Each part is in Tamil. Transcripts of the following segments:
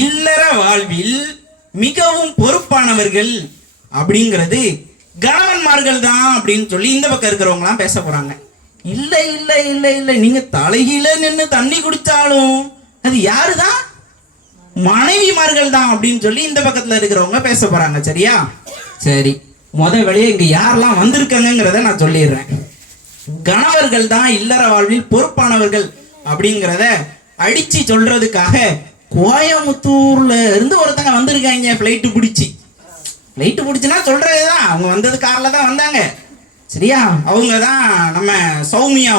இல்லற வாழ்வில் மிகவும் பொறுப்பானவர்கள் அப்படிங்கிறது கணவன்மார்கள் தான் அப்படின்னு சொல்லி இந்த பக்கம் இருக்கிறவங்க எல்லாம் பேச போறாங்க. இல்ல இல்ல இல்ல இல்ல, நீங்க தலைகீழ நின்று தண்ணி குடிச்சாலும் அது யாருதான்? மனைவிமார்கள் தான் அப்படின்னு சொல்லி இந்த பக்கத்துல இருக்கிறவங்க பேச போறாங்க. சரியா? சரி, வேலையை இங்க யாரெல்லாம் வந்திருக்காங்கிறத நான் சொல்லிடுறேன். கணவர்கள் தான் இல்லற வாழ்வில் பொறுப்பானவர்கள் அப்படிங்கிறத அடிச்சு சொல்றதுக்காக கோயமுத்தூர்ல இருந்து ஒருத்தங்க வந்திருக்காங்க. பிளைட்டு பிடிச்சுன்னா சொல்றதுதான், அவங்க வந்தது கார்ல தான் வந்தாங்க. சரியா? அவங்க தான் நம்ம சௌமியா.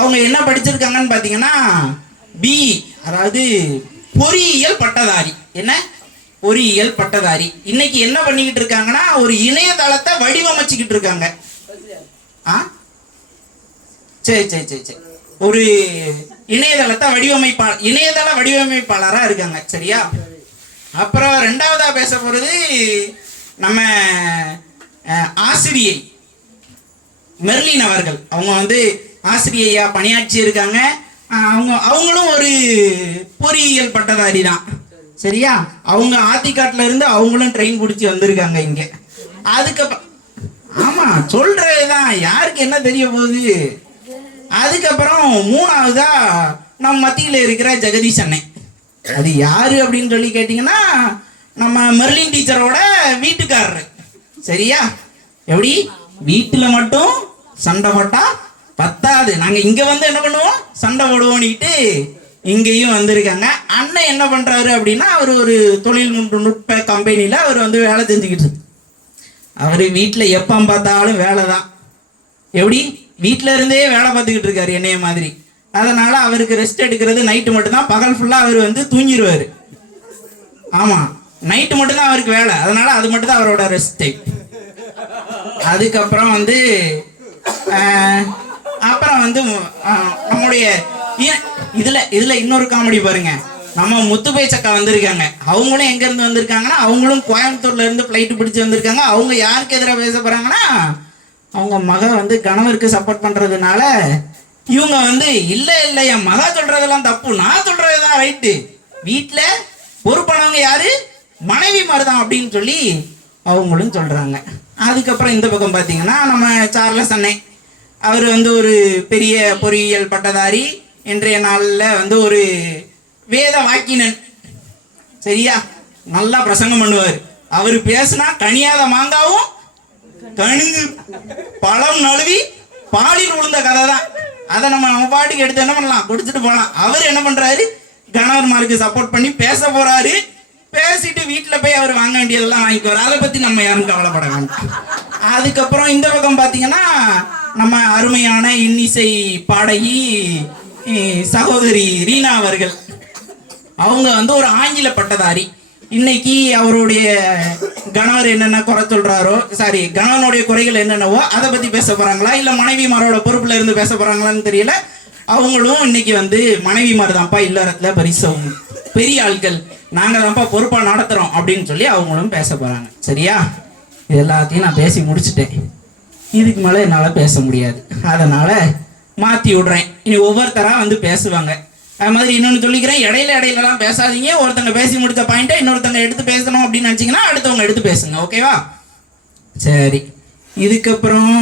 அவங்க என்ன படிச்சிருக்காங்கன்னு பாத்தீங்கன்னா பி, அதாவது பொறியியல் பட்டதாரி. என்ன பொறியியல் பட்டதாரி. இன்னைக்கு என்ன பண்ணிக்கிட்டு இருக்காங்கன்னா ஒரு இணையதளத்தை வடிவமைச்சுக்கிட்டு இருக்காங்க. சரி சரி சரி சரி, ஒரு இணையதள வடிவமைப்பாளராக இருக்காங்க. சரியா? அப்புறம் ரெண்டாவதா பேச போறது நம்ம ஆசிரியை மெர்லின் அவர்கள். அவங்க ஆசிரியையா பணியாற்றி இருக்காங்க. அவங்களும் ஒரு பொறியியல் பட்டதாரி தான். சரியா? அவங்க ஆத்திக்காட்டுல இருந்து அவங்களும் ட்ரெயின் பிடிச்சி வந்திருக்காங்க இங்க. அதுக்கப்புறம் ஆமா சொல்றதுதான், யாருக்கு என்ன தெரிய போகுது. அதுக்கப்புறம் மூணாவதா நம்ம மத்தியில இருக்கிற ஜெகதீஷ் அண்ணன். அது யாரு அப்படின்னு சொல்லி கேட்டீங்கன்னா நம்ம மெர்லின் டீச்சரோட வீட்டுக்காரரு. சரியா? எப்படி வீட்டுல மட்டும் சண்டை போட்டா பத்தாது, நாங்க இங்க என்ன பண்ணுவோம், சண்டை போடுவோம்னுட்டு இங்கேயும் வந்திருக்காங்க. அண்ணன் என்ன பண்றாரு அப்படின்னா அவர் ஒரு தொழில்நுட்ப கம்பெனில அவர் வேலை செஞ்சுக்கிட்டு இருக்கு. அவரு வீட்டுல எப்ப பார்த்தாலும் வேலை தான். எப்படி வீட்டுல இருந்தே வேலை பார்த்துக்கிட்டு இருக்காரு என்னைய மாதிரி. அதனால அவருக்கு ரெஸ்ட் எடுக்கிறது நைட்டு மட்டும்தான். பகல் ஃபுல்லா அவர் தூங்கிடுவாரு. ஆமா, நைட்டு மட்டும்தான் அவருக்கு வேலை. அதனால அது மட்டும் தான் அவரோட ரெஸ்ட் டைம். அதுக்கப்புறம் அப்புறம் நம்முடைய இதுல இன்னொரு காமெடி பாருங்க. நம்ம முத்துப்பேச்சக்கா வந்திருக்காங்க. அவங்களும் எங்க இருந்து வந்திருக்காங்கன்னா அவங்களும் கோயம்புத்தூர்ல இருந்து பிளைட் பிடிச்சு வந்திருக்காங்க. அவங்க யாருக்கு எதிராக பேச போறாங்கன்னா அவங்க மக கணவருக்கு சப்போர்ட் பண்றதுனால இவங்க இல்ல இல்ல என் மகா சொல்றதெல்லாம் தப்பு, நான் சொல்றதுதான் ரைட்டு, வீட்டுல பொறுப்பானவங்க யாரு, மனைவி மாதிரிதான் அப்படின்னு சொல்லி அவங்களும் சொல்றாங்க. அதுக்கப்புறம் இந்த பக்கம் பாத்தீங்கன்னா நம்ம சார்லஸ் அண்ணன். அவர் ஒரு பெரிய பொறியியல் பட்டதாரி. இன்றைய நாள்ல ஒரு வேத வாக்கினன். சரியா? நல்லா பிரசங்கம் பண்ணுவார். அவர் பேசினா கனியாத மாங்காவும் கணிந்து பழம் நழுவி பாலில் விழுந்த கதை தான். அதை நம்ம பாட்டுக்கு எடுத்து என்ன பண்ணலாம், கொடுத்துட்டு போகலாம். அவர் என்ன பண்றாரு, கணவன்மாருக்கு சப்போர்ட் பண்ணி பேச போறாரு. பேசிட்டு வீட்டுல போய் அவர் வாங்க வேண்டியதெல்லாம் வாங்கிக்குவார். அதை பத்தி நம்ம யாரும் கவலைப்பட வேண்டாம். அதுக்கப்புறம் இந்த பக்கம் பாத்தீங்கன்னா நம்ம அருமையான இன்னிசை பாடகி சகோதரி ரீனா அவர்கள். அவங்க ஒரு ஆங்கில பட்டதாரி. இன்னைக்கு அவருடைய கணவர் என்னென்ன குறை சொல்றாரோ, கணவனுடைய குறைகள் என்னென்னவோ அதை பத்தி பேச போறாங்களா இல்ல மனைவிமாரோட பொறுப்புல இருந்து பேச போறாங்களான்னு தெரியல. அவங்களும் இன்னைக்கு மனைவிமார் தான்ப்பா இல்லறத்துல பரிசவங்க, பெரிய ஆட்கள், நாங்க தான்ப்பா பொறுப்பா நடத்துறோம் அப்படின்னு சொல்லி அவங்களும் பேச போறாங்க. சரியா? இது எல்லாத்தையும் நான் பேசி முடிச்சுட்டேன். இதுக்கு மேல என்னால பேச முடியாது. அதனால மாத்தி விடுறேன். இனி ஒவ்வொருத்தரா பேசுவாங்க. அது மாதிரி இன்னொன்னு சொல்லிக்கிறேன், இடையிலலாம் பேசாதீங்க. ஒருத்தங்க பேசி முடிச்ச பாயிண்ட்டை இன்னொருத்தங்க எடுத்து பேசணும் அப்படின்னு நினைச்சீங்கன்னா அடுத்தவங்க எடுத்து பேசுங்க. ஓகேவா? சரி. இதுக்கப்புறம்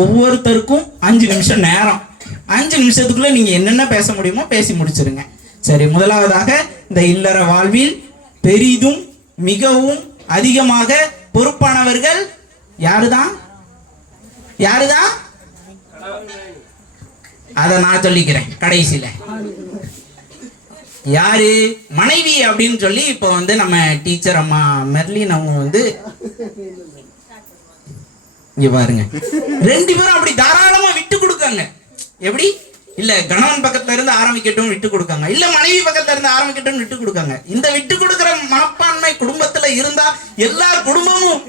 ஒவ்வொருத்தருக்கும் 5 நிமிஷம் நேரம். 5 நிமிஷத்துக்குள்ள நீங்க என்னென்ன பேச முடியுமோ பேசி முடிச்சிருங்க. சரி, முதலாவதாக இந்த இல்லற வாழ்வில் பெரிதும் மிகவும் அதிகமாக பொறுப்பானவர்கள் யாருதான்? அத நான் சொல்லிக்கிறேன் கடைசியில. யாரு? மனைவி அப்படின்னு சொல்லி இப்போ நம்ம டீச்சர் அம்மா மெர்லின் அவங்க இங்க பாருங்க, 2 பேரும் அப்படி தாராளமா விட்டு கொடுக்காங்க. எப்படி இல்ல கணவன் பக்கத்துல இருந்து ஆரம்பிக்கட்டும் விட்டு கொடுக்காங்க, இல்ல மனைவி பக்கத்துல இருந்து ஆரம்பிக்கட்டும் விட்டு கொடுக்காங்க. இந்த விட்டு கொடுக்கிற மனப்பான்மை குடும்பத்துல இருந்தா எல்லா குடும்பமும்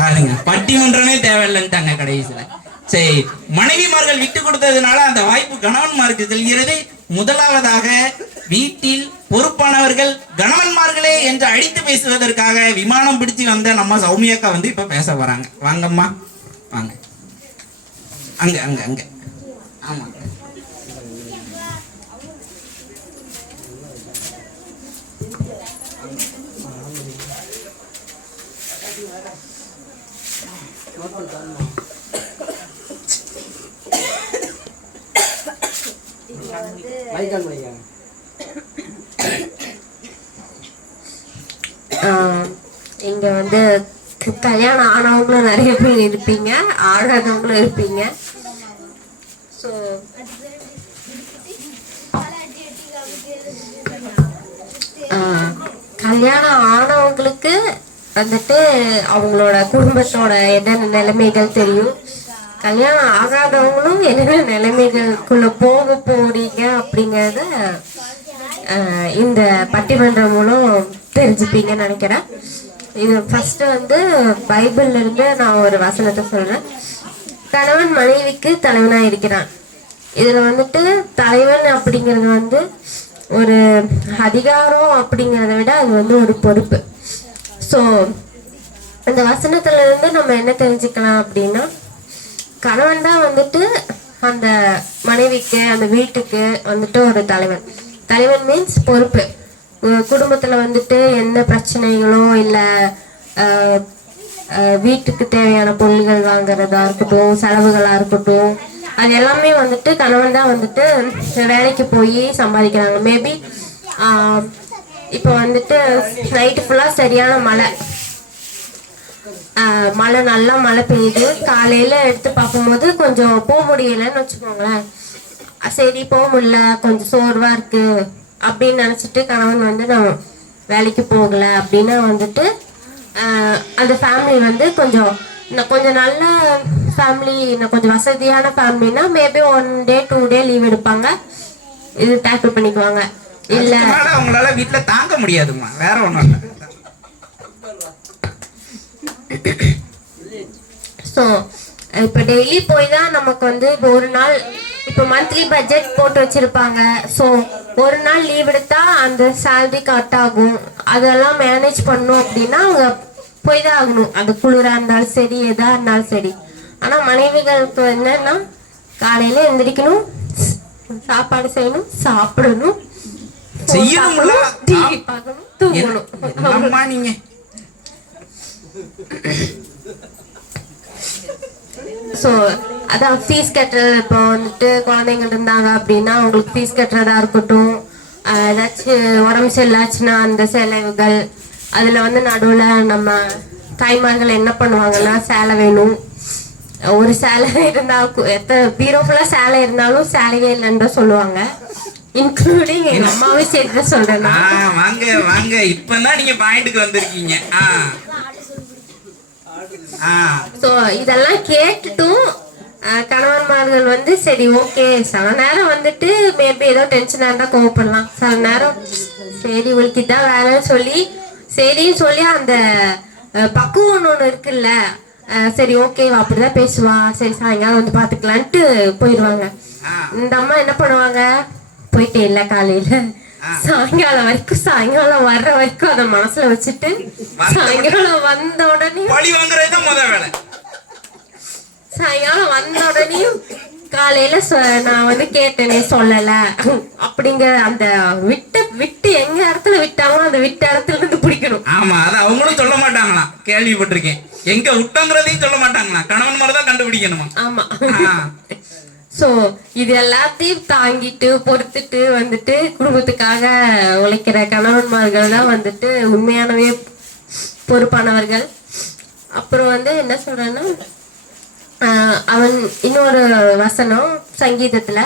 பாருங்க பட்டிமன்றமே தேவையில்லைன்ட்டாங்க கடைசியில. சரி, மனைவிமார்கள் விட்டு கொடுத்ததுனால அந்த வாய்ப்பு கணவன்மாருக்கு செல்கிறது. முதலாவதாக வீட்டில் பொறுப்பானவர்கள் கணவன்மார்களே என்று அடித்து பேசுவதற்காக விமானம் பிடிச்சு வந்த நம்ம சௌமியாக்கா இப்ப பேச வராங்க. வாங்கம்மா வாங்க. அங்க அங்க அங்க ஆமா இங்க வந்து கல்யாணம் ஆனவங்களும் நிறைய பேர் இருப்பீங்க, ஆகாதவங்களும் இருப்பீங்க. ஸோ கல்யாணம் ஆனவங்களுக்கு வந்துட்டு அவங்களோட குடும்பத்தோட என்னென்ன நிலைமைகள் தெரியும். கல்யாணம் ஆகாதவங்களும் என்னென்ன நிலைமைகளுக்குள்ள போக போறீங்க அப்படிங்கறத இந்த பட்டிமன்றம் மூலம் தெரிஞ்சுப்பீங்கன்னு நினைக்கிறேன். இது ஃபர்ஸ்ட் வந்து பைபிள்ல இருந்து நான் ஒரு வசனத்தை சொல்றேன். கணவன் மனைவிக்கு தலைவனா இருக்கிறான். இதுல வந்துட்டு தலைவன் அப்படிங்கிறது வந்து ஒரு அதிகாரம் அப்படிங்கிறத விட அது வந்து ஒரு பொறுப்பு. ஸோ இந்த வசனத்துல இருந்து நம்ம என்ன தெரிஞ்சுக்கலாம் அப்படின்னா, கணவன் தான் வந்துட்டு அந்த மனைவிக்கு அந்த வீட்டுக்கு வந்துட்டு ஒரு தலைவன். தலைவன் மீன்ஸ் பொறுப்பு. குடும்பத்துல வந்துட்டு எந்த பிரச்சனைகளோ இல்லை வீட்டுக்கு தேவையான பொருள்கள் வாங்குறதா இருக்கட்டும், செலவுகளா இருக்கட்டும், அது எல்லாமே வந்துட்டு கணவன் தான் வந்துட்டு வேலைக்கு போய் சம்பாதிக்கிறாங்க. மேபி இப்போ வந்துட்டு நைட்டு ஃபுல்லாக சரியான மழை நல்லா மழை பெய்யுது. காலையில் எடுத்து பார்க்கும்போது கொஞ்சம் போக முடியலைன்னு வச்சுக்கோங்களேன். சரி போக முடியல, கொஞ்சம் சோர்வாக இருக்கு அப்படின்னு நினச்சிட்டு கணவன் வந்து நான் வேலைக்கு போகலை அப்படின்னா வந்துட்டு அந்த ஃபேமிலி வந்து கொஞ்சம் நல்ல ஃபேமிலி, கொஞ்சம் வசதியான ஃபேமிலினா மேபி 1 day 2 day லீவ் எடுப்பாங்க, இது டேக்கிள் பண்ணிக்குவாங்க. இல்ல அவங்களால வீட்டுல தாங்க முடியாதுமா, வேற ஒண்ணும் இல்ல. ஸோ இப்போ டெய்லி போய் தான் நமக்கு வந்து ஒரு நாள் இப்போ மந்த்லி பட்ஜெட் போட்டு வச்சிருப்பாங்க. ஸோ ஒரு நாள் லீவ் எடுத்தா அந்த சேலரி கட் ஆகும். அதெல்லாம் மேனேஜ் பண்ணும் அப்படின்னா அவங்க போய் தான் ஆகணும். அது குளிராக இருந்தாலும் சரி, எதா இருந்தாலும் சரி. ஆனால் மனைவிகளுக்கு என்னன்னா காலையில எந்திரிக்கணும், சாப்பாடு செய்யணும், சாப்பிடணும், டிவி பார்க்கணும், தூங்கணும். நீங்க ஸோ அதான் ஃபீஸ் கட்டுறது. இப்போ வந்துட்டு குழந்தைங்க இருந்தாங்க அப்படின்னா அவங்களுக்கு ஃபீஸ் கட்டுறதா இருக்கட்டும், ஏதாச்சும் உடம்பு சரியில்லாச்சுன்னா அந்த செலவுகள், அதில் வந்து நடுவில் நம்ம தாய்மார்கள் என்ன பண்ணுவாங்கன்னா சேலை வேணும். ஒரு சேலை இருந்தாலும் எத்தனை பீரோ ஃபுல்லாக சேலை இருந்தாலும் சேலையே இல்லைன்னு தான் சொல்லுவாங்க. இன்க்ளூடிங் எங்க அம்மாவே சேர்த்து சொல்றேன். வாங்க வாங்க, இப்பதான் நீங்க பாயிண்ட்க்கு வந்திருக்கீங்க. ஸோ இதெல்லாம் கேட்டுட்டும் கணவன்மார்கள் வந்து சரி ஓகே, சில நேரம் வந்துட்டு மேபி ஏதோ டென்ஷனாக இருந்தால் கோவப்படலாம். சில நேரம் சரி இவளுக்கு இதான் வேலைன்னு சொல்லி சரின்னு சொல்லி அந்த பக்குவம் ஒன்று இருக்குல்ல, சரி ஓகே அப்படிதான் பேசுவா, சரி சாயங்காலம் வந்து பார்த்துக்கலான்ட்டு போயிடுவாங்க. இந்த அம்மா என்ன பண்ணுவாங்க, போயிட்டே இல்லை காலையில சாயங்காலம் வரைக்கும், சாயங்காலம் வர்ற வரைக்கும் அதை மனசுல வச்சுட்டு சாயங்காலம் வந்த உடனே சாயங்காலம் வந்த உடனேயும் காலையில நான் வந்து கேட்டேனே சொல்லல அப்படிங்கிற அந்த விட்டு எங்க இடத்துல விட்டாங்களோ அந்த விட்ட இடத்துல இருந்து பிடிக்கணும். ஆமா, அது அவங்களும் சொல்ல மாட்டாங்களாம், கேள்விப்பட்டிருக்கேன். எங்க விட்டங்கிறதையும் சொல்ல மாட்டாங்களா, கணவன் மாதிரி தான் கண்டுபிடிக்கணுமா. ஆமா. ஸோ இது எல்லாத்தையும் தாங்கிட்டு பொறுத்துட்டு வந்துட்டு குடும்பத்துக்காக உழைக்கிற கணவன்மார்கள் தான் வந்துட்டு உண்மையானவே பொறுப்பானவர்கள். அப்புறம் வந்து என்ன சொல்றேன்னா, அவன் இன்னொரு வசனம் சங்கீதத்துல,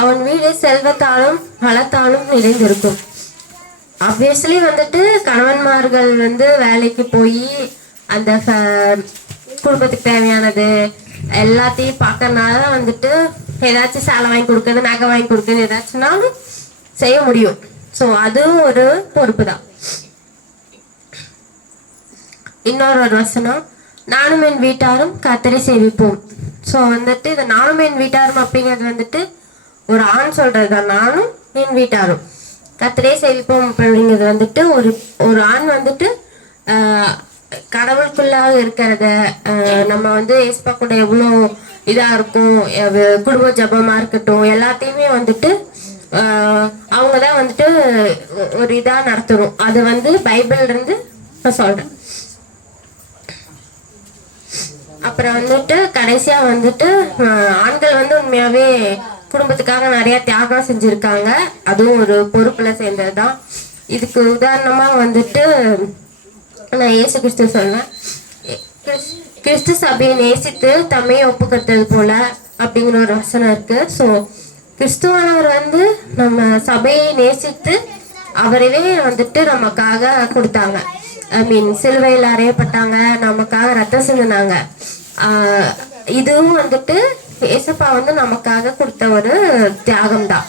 அவன் வீடு செல்வத்தாலும் வளத்தாலும் நிறைந்திருக்கும். ஆப்வியஸ்லி வந்துட்டு கணவன்மார்கள் வந்து வேலைக்கு போய் அந்த குடும்பத்துக்கு தேவையானது எல்லாத்தையும் பார்க்கறதுனால வந்துட்டு ஏதாச்சும் சேலை வாங்கி கொடுக்குறது, நகை வாங்கி கொடுக்குறது, ஏதாச்சும்னாலும் செய்ய முடியும். ஸோ அதுவும் ஒரு பொறுப்பு தான். இன்னொரு வசனம், நானும் என் வீட்டாரும் கர்த்தரை சேவிப்போம். ஸோ வந்துட்டு இந்த நானும் என் வீட்டாரும் அப்படிங்கிறது வந்துட்டு ஒரு ஆண் சொல்றது தான். நானும் என் வீட்டாரும் கர்த்தரை சேவிப்போம் அப்படிங்கிறது வந்துட்டு ஒரு ஆண் வந்துட்டு கடவுளுக்குள்ளாக இருக்கிறத நம்ம வந்து ஏசப்பா கூட எவ்வளோ இதாக இருக்கும், குடும்ப ஜபமா இருக்கட்டும், எல்லாத்தையுமே வந்துட்டு அவங்க தான் வந்துட்டு ஒரு இதாக நடத்தணும். அது வந்து பைபிள்ல இருந்து நான் சொல்றேன். அப்புறம் வந்துட்டு கடைசியா வந்துட்டு ஆண்கள் வந்து உண்மையாவே குடும்பத்துக்காக நிறைய தியாகம் செஞ்சிருக்காங்க. அதுவும் ஒரு பொறுப்புல சேர்ந்ததுதான். இதுக்கு உதாரணமா வந்துட்டு நான் இயேசு கிறிஸ்து சொல்வேன். கிறிஸ்து சபையை நேசித்து தம்மையை ஒப்புக்கொடுத்தது போல அப்படிங்கிற ஒரு வசனம் இருக்கு. ஸோ கிறிஸ்துவானவர் வந்து நம்ம சபையை நேசித்து அவரவே வந்துட்டு நமக்காக கொடுத்தாங்க. ஐ மீன் சிலுவையில் அறையப்பட்டாங்க, நமக்காக ரத்தம் சிந்தினாங்க. இதுவும் வந்துட்டு ஏசப்பா வந்து நமக்காக கொடுத்த ஒரு தியாகம் தான்.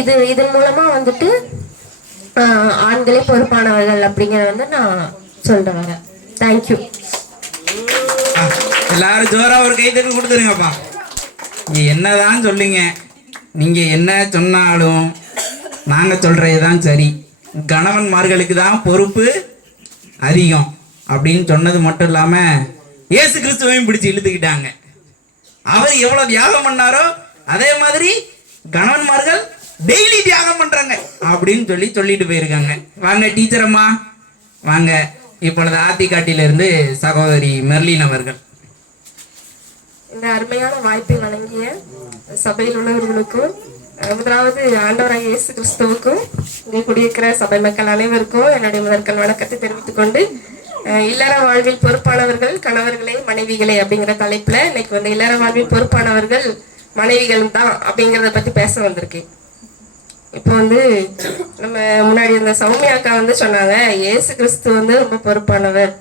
இதன் மூலமா வந்துட்டு ஆண்களே பொறுப்பானவர்கள் அப்படிங்கிறத வந்து நான் சொல்ல வரேன். தேங்க்யூ. எல்லாரும் ஜோரா ஒரு கைத்தறி கொடுத்துருங்கப்பா. நீ என்னதான் சொல்லுங்க, நீங்க என்ன சொன்னாலும் நாங்க சொல்றதுதான் சரி. கணவன்மார்களுக்கு தான் பொறுப்பு அதிகம் அப்படின்னு சொன்னது மட்டும் இல்லாம இயேசு கிறிஸ்துவையும் பிடிச்சு இழுத்துக்கிட்டாங்க. அவர் எவ்வளவு தியாகம் பண்ணாரோ அதே மாதிரி கணவன்மார்கள் டெய்லி தியாகம் பண்றாங்க அப்படின்னு சொல்லிட்டு போயிருக்காங்க. வாங்க டீச்சர் அம்மா வாங்க. இப்பொழுது ஆத்திக்காட்டிலிருந்து சகோதரி மெர்லின் அவர்கள். இந்த அருமையான வாய்ப்பை வழங்கிய சபையில் உள்ளவர்களுக்கும், முதலாவது ஆண்டவராக இயேசு கிறிஸ்துவுக்கும், இங்கே குடியிருக்கிற சபை மக்கள் அனைவருக்கும் என்னுடைய முதற்கண் வணக்கத்தை தெரிவித்துக் கொண்டு, இல்லற வாழ்வில் பொறுப்பானவர்கள் கணவர்களே மனைவிகளே அப்படிங்கிற தலைப்புல இன்னைக்கு வந்து இல்லற வாழ்வில் பொறுப்பானவர்கள் மனைவிகள் தான் அப்படிங்கிறத பத்தி பேச வந்திருக்கேன். இப்போ வந்து நம்ம முன்னாடி இந்த சௌமியா அக்கா வந்து சொன்னாங்க இயேசு கிறிஸ்து வந்து ரொம்ப பொறுப்பானவர்,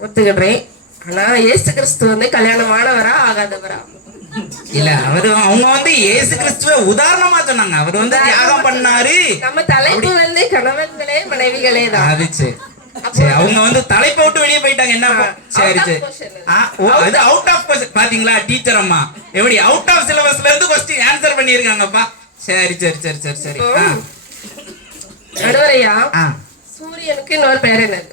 ஒத்துக்கிடுறேன். ஆனா இயேசு கிறிஸ்து வந்து கல்யாணமானவரா ஆகாதவரா? இல்ல அவரு அவங்க வந்து இயேசு கிறிஸ்துவ உதாரணமா சொன்னாங்க. அவர் வந்து தியாகம் பண்ணாரு. நம்ம தலைப்பு வந்து கணவன்களே மனைவிகளே தான். அது சரி, அவங்க வந்து தலைப்பை விட்டு வெளியே போயிட்டாங்க. என்ன சரி சரி, அது அவுட் ஆஃப் கொஸ்டின். பாத்தீங்களா டீச்சர் அம்மா எப்படி அவுட் ஆஃப் சிலபஸ்ல இருந்து கொஸ்டின் ஆன்சர் பண்ணிருக்காங்கப்பா. சரி சரி சரி சரி சரி. நடுவரையா, சூரியனுக்கு இன்னொரு பேர் என்னது?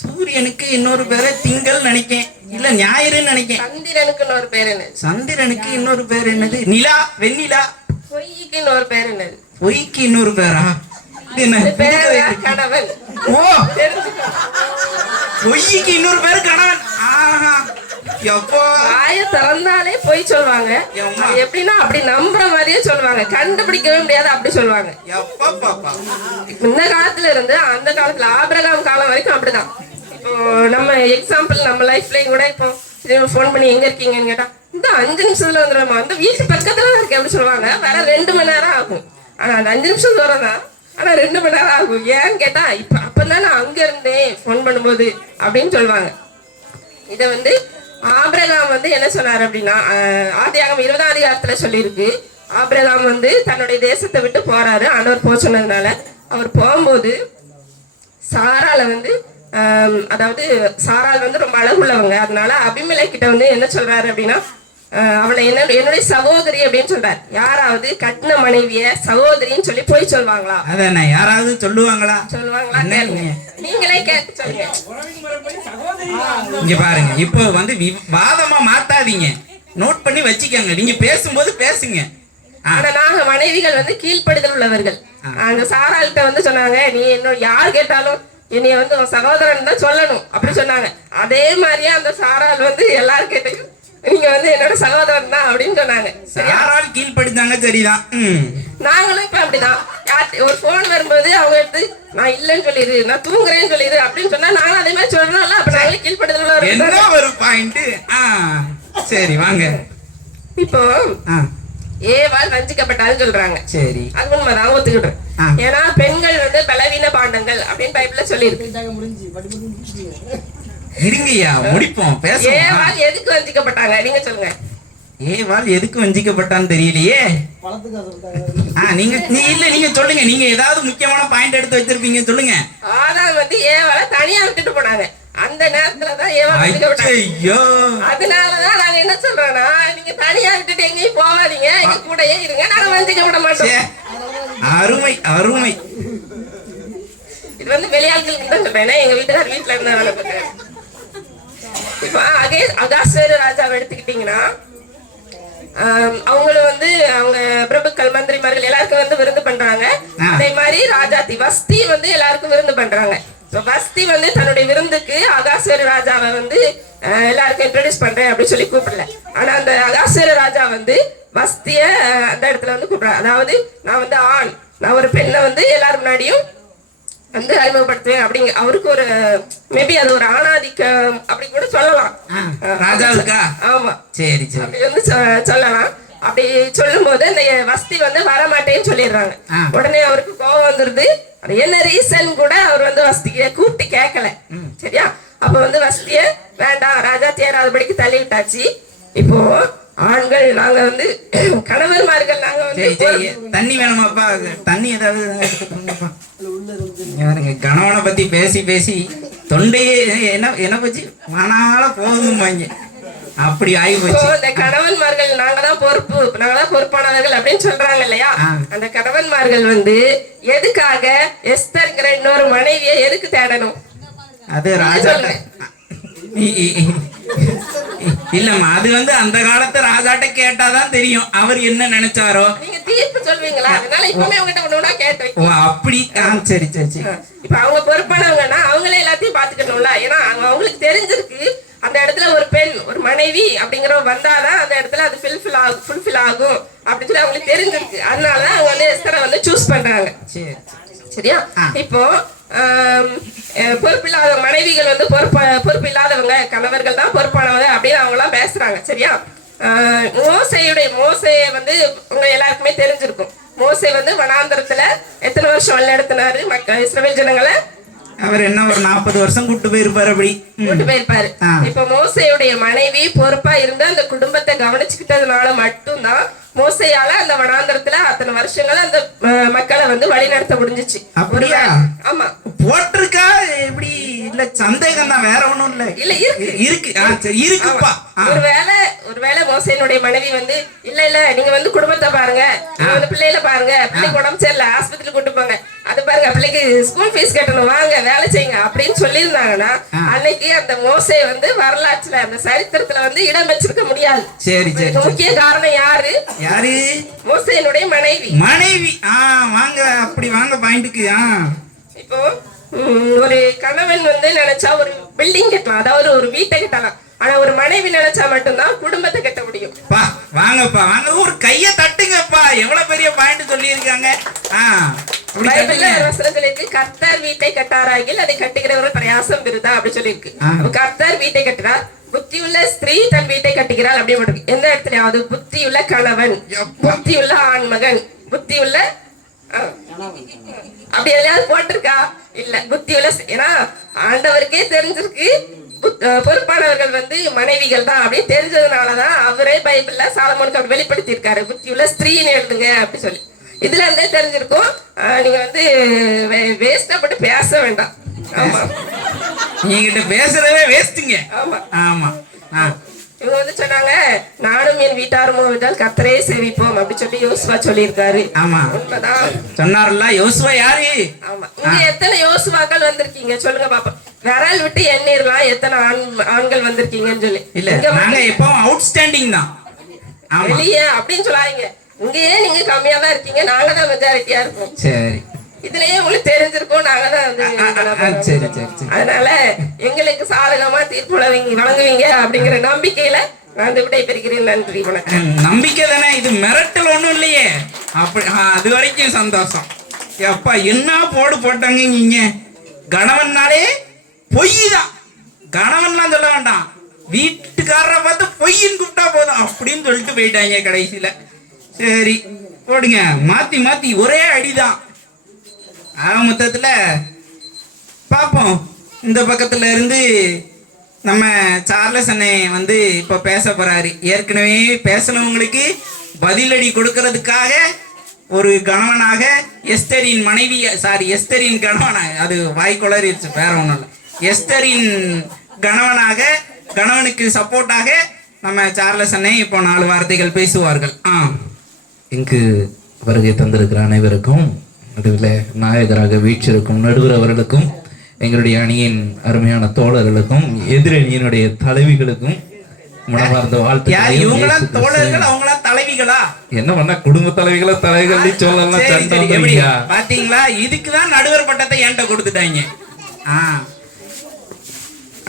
சூரியனுக்கு இன்னொரு பேரு திங்கள் நினைக்கேன், இல்ல ஞாயிறுன்னு நினைக்கேன். சந்திரனுக்கு இன்னொரு பேர் என்னது? சந்திரனுக்கு இன்னொரு பேர் என்னது? நிலா, வெண்ணிலா. பொய்க்கு இன்னொரு பேர் என்னது? பொய்க்கு இன்னொரு பேரா? கணவன். ஓ, பொய்க்கு இன்னொரு பேரு கணவன். வாய திறந்தாலே பொய் சொல்லுவாங்க. எப்படின்னா அப்படி நம்புற மாதிரியே சொல்லுவாங்க, கண்டுபிடிக்கவே முடியாது அப்படி சொல்லுவாங்க. இந்த காலத்துல இருந்து அந்த காலத்துல ஆபிரகாம் காலம் வரைக்கும் அப்படிதான். இப்போ நம்ம எக்ஸாம்பிள் நம்ம லைஃப்லயும் கூட இப்போ போன் பண்ணி எங்க இருக்கீங்கன்னு கேட்டா இந்த 5 நிமிஷத்துல வந்துடுமா, அந்த வீட்டு பக்கத்துல இருக்கு அப்படி சொல்லுவாங்க. வேற 2 மணி நேரம் ஆகும். ஆனா அந்த 5 நிமிஷம் தூரம் தான், ஆனா 2 மணி நேரம் ஆகும். ஏன்னு கேட்டா இப்ப அப்பதான் நான் அங்க இருந்தேன் போன் பண்ணும்போது அப்படின்னு சொல்லுவாங்க. இத வந்து ஆபிரகாம் வந்து என்ன சொன்னாரு அப்படின்னா, ஆதியாகமம் 20ஆம் அதிகாரத்துல சொல்லியிருக்கு. ஆபிரகாம் வந்து தன்னுடைய தேசத்தை விட்டு போறாரு, ஆண்டவர் போக சொன்னதுனால. அவர் போகும்போது சாரால வந்து அதாவது சாரால் வந்து ரொம்ப அழகுள்ளவங்க. அதனால அபிமெலேக் கிட்ட வந்து என்ன சொல்றாரு அப்படின்னா, அவளை என்னுடைய சகோதரி அப்படின்னு சொல்றாரு. யாராவது கட்டின மனைவிய சகோதரின்னு சொல்லி போய் சொல்லுவாங்களா? அதான் யாராவது சொல்லுவாங்களா? நீங்களே கேட்க சொல்லுங்க. இங்க பாருங்க, இப்போ வந்து வாதமா மாத்தாதீங்க, நோட் பண்ணி வச்சுக்கோங்க. நீங்க பேசும்போது பேசுங்க. ஆனா நாங்க மனைவிகள் வந்து கீழ்ப்படுதல் உள்ளவர்கள். அந்த சாராள்கிட்ட வந்து சொன்னாங்க, நீ என்னோட யார் கேட்டாலும் என்னைய வந்து சகோதரன் தான் சொல்லணும் அப்படி சொன்னாங்க. அதே மாதிரியே அந்த சாராள் வந்து எல்லாரும் கேட்டையும் நீங்க வந்து என்னோட சகோதரன் தான் அப்படின்னு சொன்னாங்க. யாரால் கீழ்படுத்தாங்க? சரிதான். நாங்களும் இப்ப அப்படிதான். ஒரு போன் வரும்போது அவங்க எடுத்து நான் இல்லன்னு சொல்லிடு, நான் தூங்குறேன்னு சொல்லிடு அப்படின்னு சொன்னா நாங்களும் அதே மாதிரி சொல்றோம்ல. அப்ப நாங்களே கீழ்படுதல் என்ன ஒரு பாயிண்ட். சரி வாங்க. இப்போ ஏவாள் வஞ்சிக்கப்பட்டாலும் சொல்றாங்க. சரி, அது உண்மைதான், ஒத்துக்கிட்டேன். ஏன்னா பெண்கள் வந்து பலவீன பாண்டங்கள் அப்படின்னு பைபிள்ல சொல்லி இருக்கு. இருங்கய்யா முடிப்போம், பேசுவோம். ஏவாள் எதுக்கு வஞ்சிக்கப்பட்டாங்க நீங்க சொல்லுங்க. ஏவாள் எதுக்கு வஞ்சிக்கப்பட்டான்னு தெரியலையே. நீங்க சொல்லுங்க. நீங்க ஏதாவது முக்கியமான பாயிண்ட் எடுத்து வச்சிருப்பீங்க, சொல்லுங்க. ஆதாம் வந்து ஏவாளை தனியா விட்டுட்டு போனாங்க. அந்த நேரத்துலதான் ஏவாள் வஞ்சிக்கப்பட்டாங்க. ஐயோ, அதனாலதான் நாங்க என்ன சொல்றோம்னா, நீங்க தனியா விட்டுட்டு எங்கேயும் போகாதீங்க, எங்க கூடயே இருங்க, நாங்க வஞ்சிக்கப்பட மாட்டோம். அருமை அருமை. இது வந்து வெளியாட்களுக்கு தான் சொல்றேன். எங்க வீட்டுக்கார வீட்டுல இருந்த வேலை பார்த்தாரு. இப்ப அகாஸ்வேரு ராஜாவை எடுத்துக்கிட்டீங்கன்னா, அவங்களும் வந்து அவங்க பிரபுக்கள் மந்திரிமார்கள் எல்லாருக்கும் வந்து விருந்து பண்றாங்க. அதே மாதிரி ராஜாத்தி வஸ்தி வந்து எல்லாருக்கும் விருந்து பண்றாங்க. இப்ப வஸ்தி வந்து தன்னுடைய விருந்துக்கு அகாஸ்வேரு ராஜாவை வந்து எல்லாருக்கும் இன்ட்ரோடியூஸ் பண்றேன் அப்படின்னு சொல்லி கூப்பிடல. ஆனா அந்த அகாஸ்வேரு ராஜா வந்து வஸ்திய அந்த இடத்துல வந்து கூப்பிடுறாரு. அதாவது நான் வந்து ஆண், நான் ஒரு பெண்ணை வந்து எல்லாரும் முன்னாடியும் வந்து அறிமுகப்படுத்துவேன் அப்படிங்க. அவருக்கு ஒரு மேபி அது ஒரு ஆணாதிக்கம் அப்படி கூட சொல்லலாம் ராஜாவுக்கா. ஆமா சரி சரி அப்படி வந்து சொல்லலாம். அப்படி சொல்லும் போது இந்த வஸ்தி வந்து வரமாட்டேன்னு சொல்லிடுறாங்க. உடனே அவருக்கு கோபம் வந்துருது. என்ன ரீசன் கூட அவர் வந்து வஸ்திய கூப்பிட்டு கேட்கல. சரியா? அப்ப வந்து வஸ்திய வேண்டாம் ராஜா தேராதபடிக்கு தள்ளி விட்டாச்சு. இப்போ ஆண்கள் நாங்க வந்து கணவன்மார்கள் நாங்க வந்து தண்ணி வேணுமாப்பா, தண்ணி ஏதாவது கணவனை பத்தி பேசி பேசி தொண்டையே என்ன போச்சு மனால போகுதும்பாங்க. அப்படி ஆகி போச்சு. இந்த கணவன்மார்கள் நாங்க தான் பொறுப்பானவர்கள் அப்படின்னு சொல்றாங்க இல்லையா? அந்த கணவன்மார்கள் வந்து எதுக்காக எஸ்தர்ங்கிற இன்னொரு மனைவியை எதுக்கு தேடணும்? அது ராஜா இல்லம்மா, அது வந்து அந்த காலத்து ராஜாட்ட கேட்டாதான் தெரியும் அவர் என்ன நினைச்சாரோ. நீங்க தீர்ப்பு சொல்வீங்களா? அதனால இப்பவுமே உங்ககிட்ட ஒண்ணு கேட்டேன். ஓ அப்படி. சரி சரி சரி. இப்ப அவங்க பொறுப்பானவங்கன்னா அவங்களே எல்லாத்தையும் பாத்துக்கணும்ல. ஏன்னா அவங்களுக்கு தெரிஞ்சிருக்கு அந்த இடத்துல ஒரு பெண் ஒரு மனைவி அப்படிங்கிற வந்தாதான் அந்த இடத்துல அது ஃபுல்ஃபில் ஆகும் அப்படின்னு சொல்லி அவங்களுக்கு தெரிஞ்சிருக்கு. அதனாலதான் அவங்க வந்து எஸ்தரை வந்து சூஸ் பண்றாங்க. சரியா? இப்போ பொறுப்பில்லாத மனைவிகள் வந்து பொறுப்பு இல்லாதவங்க, கணவர்கள் தான் பொறுப்பானவங்க அப்படின்னு அவங்க எல்லாம் பேசுறாங்க. சரியா? மோசையை வந்து உங்க எல்லாருக்குமே தெரிஞ்சிருக்கும். மோசே வந்து வனாந்தரத்துல எத்தனை வருஷம் வழிநடத்தினாரு இஸ்ரவேல் ஜனங்களை? அவர் என்ன ஒரு 40 வருஷம் கூட்டு போயிருப்பாரு. அப்படி கூட்டு போயிருப்பாரு. இப்ப மோசையுடைய மனைவி பொறுப்பா இருந்து அந்த குடும்பத்தை கவனிச்சுக்கிட்டதுனால மட்டும்தான் மோசையால அந்த வனாந்தரத்துல அத்தனை வருஷங்கள் அந்த மக்களை வந்து வழி நடத்த முடிஞ்சிச்சு. அப்படியா? ஆமா போட்டிருக்கா இப்படி இல்ல, சந்தேகம் தான், வேற ஒண்ணும் இல்ல. இல்ல இருக்கு இருக்குப்பா. ஒருவேளை மோசையினுடைய மனைவி வந்து இல்ல நீங்க வந்து குடும்பத்தை பாருங்க, நீங்க வந்து பிள்ளைகளை பாருங்க, பிள்ளைக்கு உடம்பு சரியில்லை ஆஸ்பத்திரி கூட்டு போங்க, அது பாருங்க பிள்ளைக்கு ஸ்கூல் ஃபீஸ் கட்டணும் வாங்க வேலை செய்யுங்க அப்படின்னு சொல்லியிருந்தாங்கன்னா அன்னைக்கு அந்த மோசை வந்து வரலாற்றுல அந்த சரித்திரத்துல வந்து இடம் வச்சிருக்க முடியாது. சரி சரி. முக்கிய காரணம் யாரு? மோசையினுடைய மனைவி. வாங்க அப்படி வாங்க பாயிண்ட்க்கு. இப்போ ஒரு கணவன் வந்து நினைச்சா ஒரு பில்டிங் கட்டலாம், அதாவது ஒரு வீட்டை கட்டலாம். ஆனா ஒரு மனைவி நினைச்சா மட்டும்தான் குடும்பத்தை கட்ட முடியும். வாங்கப்பா வாங்க, ஒரு கைய தட்டுங்கப்பா. எவ்வளவு பெரிய பாயிண்ட் சொல்லி இருக்காங்க. கர்த்தர் வீட்டை கட்டாராகில் அதை கட்டுகிறவர்கள் பிரயாசம் விருதா அப்படி சொல்லியிருக்கு. கர்த்தர் வீட்டை கட்டுறார், புத்தியுள்ள ஸ்திரீ தன் வீட்டை கட்டுகிறாள் அப்படி போட்டிருக்கு. எந்த இடத்துலயாவது புத்தியுள்ள கணவன், புத்தியுள்ள ஆண்மகன், புத்தியுள்ள அப்படி எதையாவது போட்டிருக்கா? இல்ல. புத்தியுள்ள, ஏன்னா ஆண்டவருக்கே தெரிஞ்சிருக்கு பொறுப்பானவர்கள் வந்து மனைவிகள் தான் அப்படின்னு தெரிஞ்சதுனாலதான் அவரே பைபிள்ல சாலமோனுக்கு அப்படி வெளிப்படுத்தி இருக்காரு. புத்தியுள்ள ஸ்திரீன்னு எழுதுங்க அப்படி சொல்லி. இதுல இருந்தே தெரிஞ்சிருக்கும் நீங்க வந்து வேஸ்டா போட்டு பேச வேண்டாம். ஆமா, நீங்க பேசுறதே வேஸ்ட்டுங்க. ஆமா ஆமா. இவங்க வந்து சொன்னாங்க நானும் என் வீட்டாருமோ விட்டால் கர்த்தரே சேவிப்போம் அப்படி சொல்லி யோசுவா சொல்லியிருக்காரு. ஆமா உண்மைதான் சொன்னார்ல. யோசுவா யாரு? ஆமா. இங்க எத்தனை யோசுவாக்கள் வந்திருக்கீங்க சொல்லுங்க பாப்போம். விரல் விட்டு எண்ணிரலாம் எத்தனை ஆண்கள் வந்திருக்கீங்கன்னு சொல்லி. இல்ல நாங்க எப்போ அவுட்ஸ்டாண்டிங் தான் வெளியே அப்படின்னு சொல்லாதீங்க. இங்கேயே நீங்க கம்மியா தான் இருக்கீங்க, நாங்க தான் மெஜாரிட்டியா இருக்கோம். சரி, இதுலயே உங்களுக்கு தெரிஞ்சிருக்கோம் நாங்க தான் வந்து. அதனால எங்களுக்கு சாதகமா தீர்ப்பு வழங்குவீங்க அப்படிங்கிற நம்பிக்கையில நான் விடை பெறுகிறேன். நன்றி, வணக்கம். நம்பிக்கை தானே இது, மிரட்டல் ஒண்ணும் இல்லையே. அப்படி அது வரைக்கும் சந்தோஷம். அப்பா என்ன போட்டாங்க நீங்க. கணவன்னாலே பொய் தான், கணவன்லாம் சொல்ல வேண்டாம், வீட்டுக்காரரை பார்த்து பொய்ன்னு கூப்பிட்டா போதும் அப்படின்னு சொல்லிட்டு போயிட்டாங்க கடைசியில. சரி போடுங்க, மாத்தி மாத்தி ஒரே அடிதான். மொத்தத்துல பார்ப்போம். இந்த பக்கத்துல இருந்து நம்ம சார்லஸ் அண்ணே வந்து இப்ப பேச போறாரு. ஏற்கனவே பேசினவங்களுக்கு பதிலடி கொடுக்கறதுக்காக ஒரு கணவனாக எஸ்தரின் மனைவி, எஸ்தரின் கணவனாக, அது வாய்க்குளறிடுச்சு, வேற ஒன்றும் இல்லை. எஸ்தரின் கணவனாக, கணவனுக்கு சப்போர்ட்டாக நம்ம சார்லஸ் அண்ணே இப்போ 4 வார்த்தைகள் பேசுவார்கள். இங்கு வருகை தந்திருக்கிற அனைவருக்கும், நடுவில் நாயகராக வீற்றிருக்கும் நடுவர் அவர்களுக்கும், எங்களுடைய அணியின் அருமையான தோழர்களுக்கும், எதிரணியினுடைய தலைவிகளுக்கும் மனமார்ந்த வாழ்த்துக்கள். என்ன பண்ண குடும்ப தலைவிகளா தலைகள் சொல்லலாம். பாத்தீங்களா, இதுக்குதான் நடுவர் பட்டத்தை என்கிட்ட கொடுத்துட்டாங்க. ஆ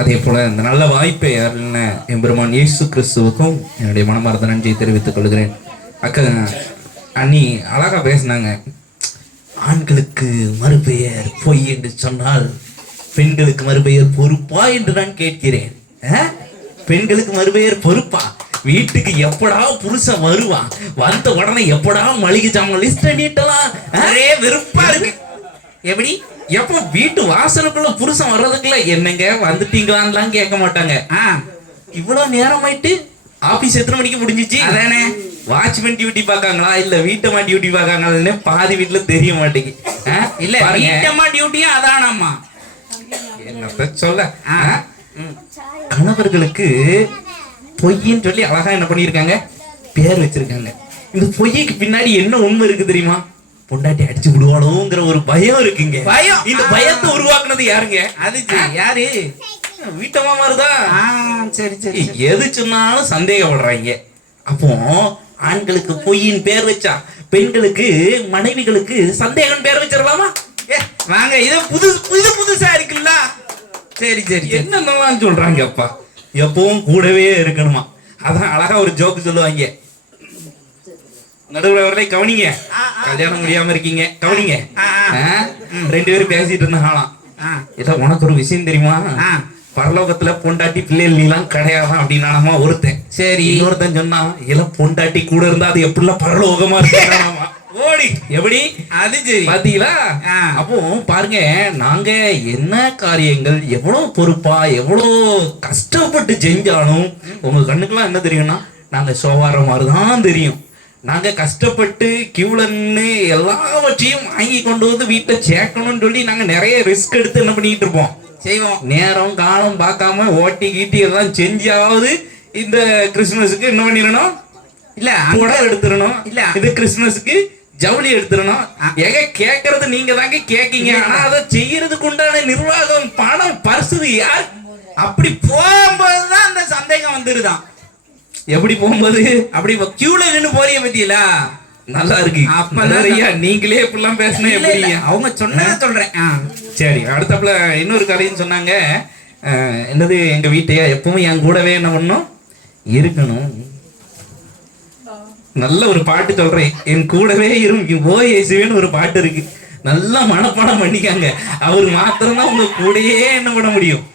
அதே போல இந்த நல்ல வாய்ப்பை அருளின எம்பெருமான் இயேசு கிறிஸ்துவுக்கும் என்னுடைய மனமார்ந்த நன்றியை தெரிவித்துக் கொள்கிறேன். அக்கா அண்ணி அழகா பேசினாங்க. ஆண்களுக்கு மறுபெயர் பொய் என்று சொன்னால் பெண்களுக்கு மறுபெயர் பொறுப்பா என்று நான் கேட்கிறேன். பெண்களுக்கு மறுபெயர் பொறுப்பா? வீட்டுக்கு எப்படா புருஷன் வருவான், வந்த உடனே எப்படா மளிகை சாமான் லிஸ்ட் அடிட்டலாம். ஒரே வெறுப்பா இருக்கு. எப்படி எப்போ வீட்டு வாசலுக்குள்ள புருஷன் வர்றதுக்குள்ள என்னங்க வந்துட்டீங்களான்லாம் கேட்க மாட்டாங்க. இவ்வளவு நேரம் ஆயிட்டு ஆபீஸ் எத்தனை மணிக்கு முடிஞ்சிச்சு? அதானே. வாட்ச்மேன் டியூட்டி பார்க்காங்களா இல்ல வீட்டம்மா டியூட்டி பார்க்காங்கன்னு பாதி வீட்டுல தெரிய மாட்டேங்குது. இல்ல வீட்டம்மா டியூட்டியும் அதானம்மா. என்னத்த சொல்ல, கணவர்களுக்கு பொய்ன்னு சொல்லி அழகா என்ன பண்ணிருக்காங்க, பேர் வச்சிருக்காங்க. இந்த பொய்க்கு பின்னாடி என்ன உண்மை இருக்கு தெரியுமா? பொண்டாட்டி அடிச்சு விடுவாளோங்கிற ஒரு பயம் இருக்குங்க. பயம். இந்த பயத்தை உருவாக்குனது யாருங்க? அது யாரு? வீட்டம்மா மாதிரிதான். சரி சரி. எது சொன்னாலும் சந்தேகப்படுறாங்க. அப்போ ஆண்களுக்கு பொய்யின் பேர் வச்சா பெண்களுக்கு மனைவிகளுக்கு சந்தேகம் பேர் வச்சிடலாமா? வாங்க, இது புதுசா இருக்குல்ல. சரி சரி. என்னென்னலாம் சொல்றாங்க அப்பா. எப்பவும் கூடவே இருக்கணுமா? அதான் அழகா ஒரு ஜோக்கு சொல்லுவாங்க. நடுவுல வரலை கவனிங்க, கல்யாணம் முடியாம இருக்கீங்க கவனிங்க. 2 பேரும் பேசிட்டு இருந்தாங்களாம். இதான் உனக்கு ஒரு விஷயம் தெரியுமா? பரலோகத்துல பொண்டாட்டி பிள்ளைகள் நீலாம் கிடையாதான் அப்படின்னாமா ஒருத்தன். சரி, இன்னொருத்தன் சொன்னா இல்ல பொண்டாட்டி கூட இருந்தா அது எப்படிலாம் பரலோகமா இருக்காமா. ஓடி எப்படி அது சரி பாத்தீங்களா? அப்போ பாருங்க, நாங்க என்ன காரியங்கள் எவ்வளவு பொறுப்பா எவ்வளவு கஷ்டப்பட்டு செஞ்சாலும் உங்க கண்ணுக்கெல்லாம் என்ன தெரியும்னா நாங்க சோவார மாதிரிதான் தெரியும். நாங்க கஷ்டப்பட்டு கியூலன்னு எல்லாவற்றையும் வாங்கி கொண்டு வந்து வீட்டை சேர்க்கணும்னு சொல்லி நாங்க நிறைய ரிஸ்க் எடுத்து என்ன பண்ணிட்டு இருப்போம், செய்வோம். நேரம் காலம் பார்க்காம ஓட்டி கீட்டி எல்லாம் செஞ்சாவது இந்த கிறிஸ்துமஸுக்கு என்ன பண்ணிடணும், இல்ல புடவை எடுத்துடணும், இல்ல இது கிறிஸ்துமஸுக்கு ஜவுளி எடுத்துடணும். எங்க கேட்கறது நீங்க தாங்க கேட்கீங்க. ஆனா அதை செய்யறதுக்கு உண்டான நிர்வாகம் பணம் பரிசு யார்? அப்படி போகும்போதுதான் அந்த சந்தேகம் வந்துருதான். எப்படி போகும்போது? அப்படி கியூல நின்று போறிய பத்தியலா நல்லா இருக்கு. அப்ப நிறையா நீங்களே இப்படிலாம் பேசினா எப்படி? அவங்க சொன்னதை சொல்றேன். சரி, அடுத்தப்பல இன்னொரு கதைன்னு சொன்னாங்க. என்னது, எங்க வீட்டையா எப்பவும் என் கூடவே என்ன பண்ணும் இருக்கணும். நல்ல ஒரு பாட்டு சொல்றேன், என் கூடவே ஓஏசுவேன்னு ஒரு பாட்டு இருக்கு. நல்லா மனப்பாடம் பண்ணிக்காங்க. அவர் மாத்திரம்தான் உங்க கூடயே என்ன பண்ண முடியும்,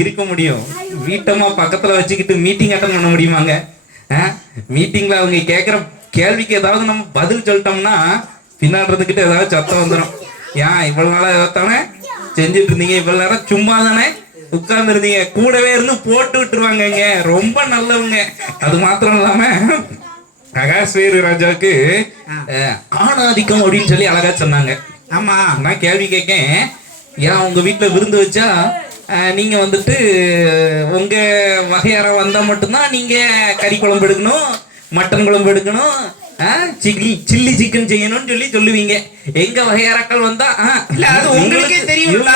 இருக்க முடியும். வீட்டம்மா பக்கத்துல வச்சுக்கிட்டு மீட்டிங் அட்டன் பண்ண முடியுமாங்க? மீட்டிங்ல அவங்க கேட்கிற கேள்விக்கு ஏதாவது நம்ம பதில் சொல்லிட்டோம்னா பின்னாடுறதுக்கிட்ட ஏதாவது சத்தம் வந்துடும். ஏன் இவ்வளவு நாளா ஏதாத்தானே செஞ்சுட்டு இருந்தீங்க, இவ்வளவு நேரம் சும்மா தானே உட்கார்ந்து இருந்தீங்க, கூடவே இருந்து போட்டு விட்டுருவாங்க. ரொம்ப நல்லவங்க. அது மாத்திரம் இல்லாம அகாஸ்வேரு ராஜாவுக்கு ஆணாதிக்கம் அப்படின்னு சொல்லி அழகா சொன்னாங்க. ஆமா, நான் கேள்வி கேட்கேன், ஏன் உங்க வீட்டுல விருந்து வச்சா நீங்க வந்துட்டு உங்க வகையார வந்தா மட்டும்தான் நீங்க கறி குழம்பு எடுக்கணும், மட்டன் குழம்பு எடுக்கணும், சில்லி சிக்கன் செய்யணும்னு சொல்லி சொல்லுவீங்க. எங்க வகையாராக்கள் வந்தா இல்ல அது உங்களுக்கே தெரியும்.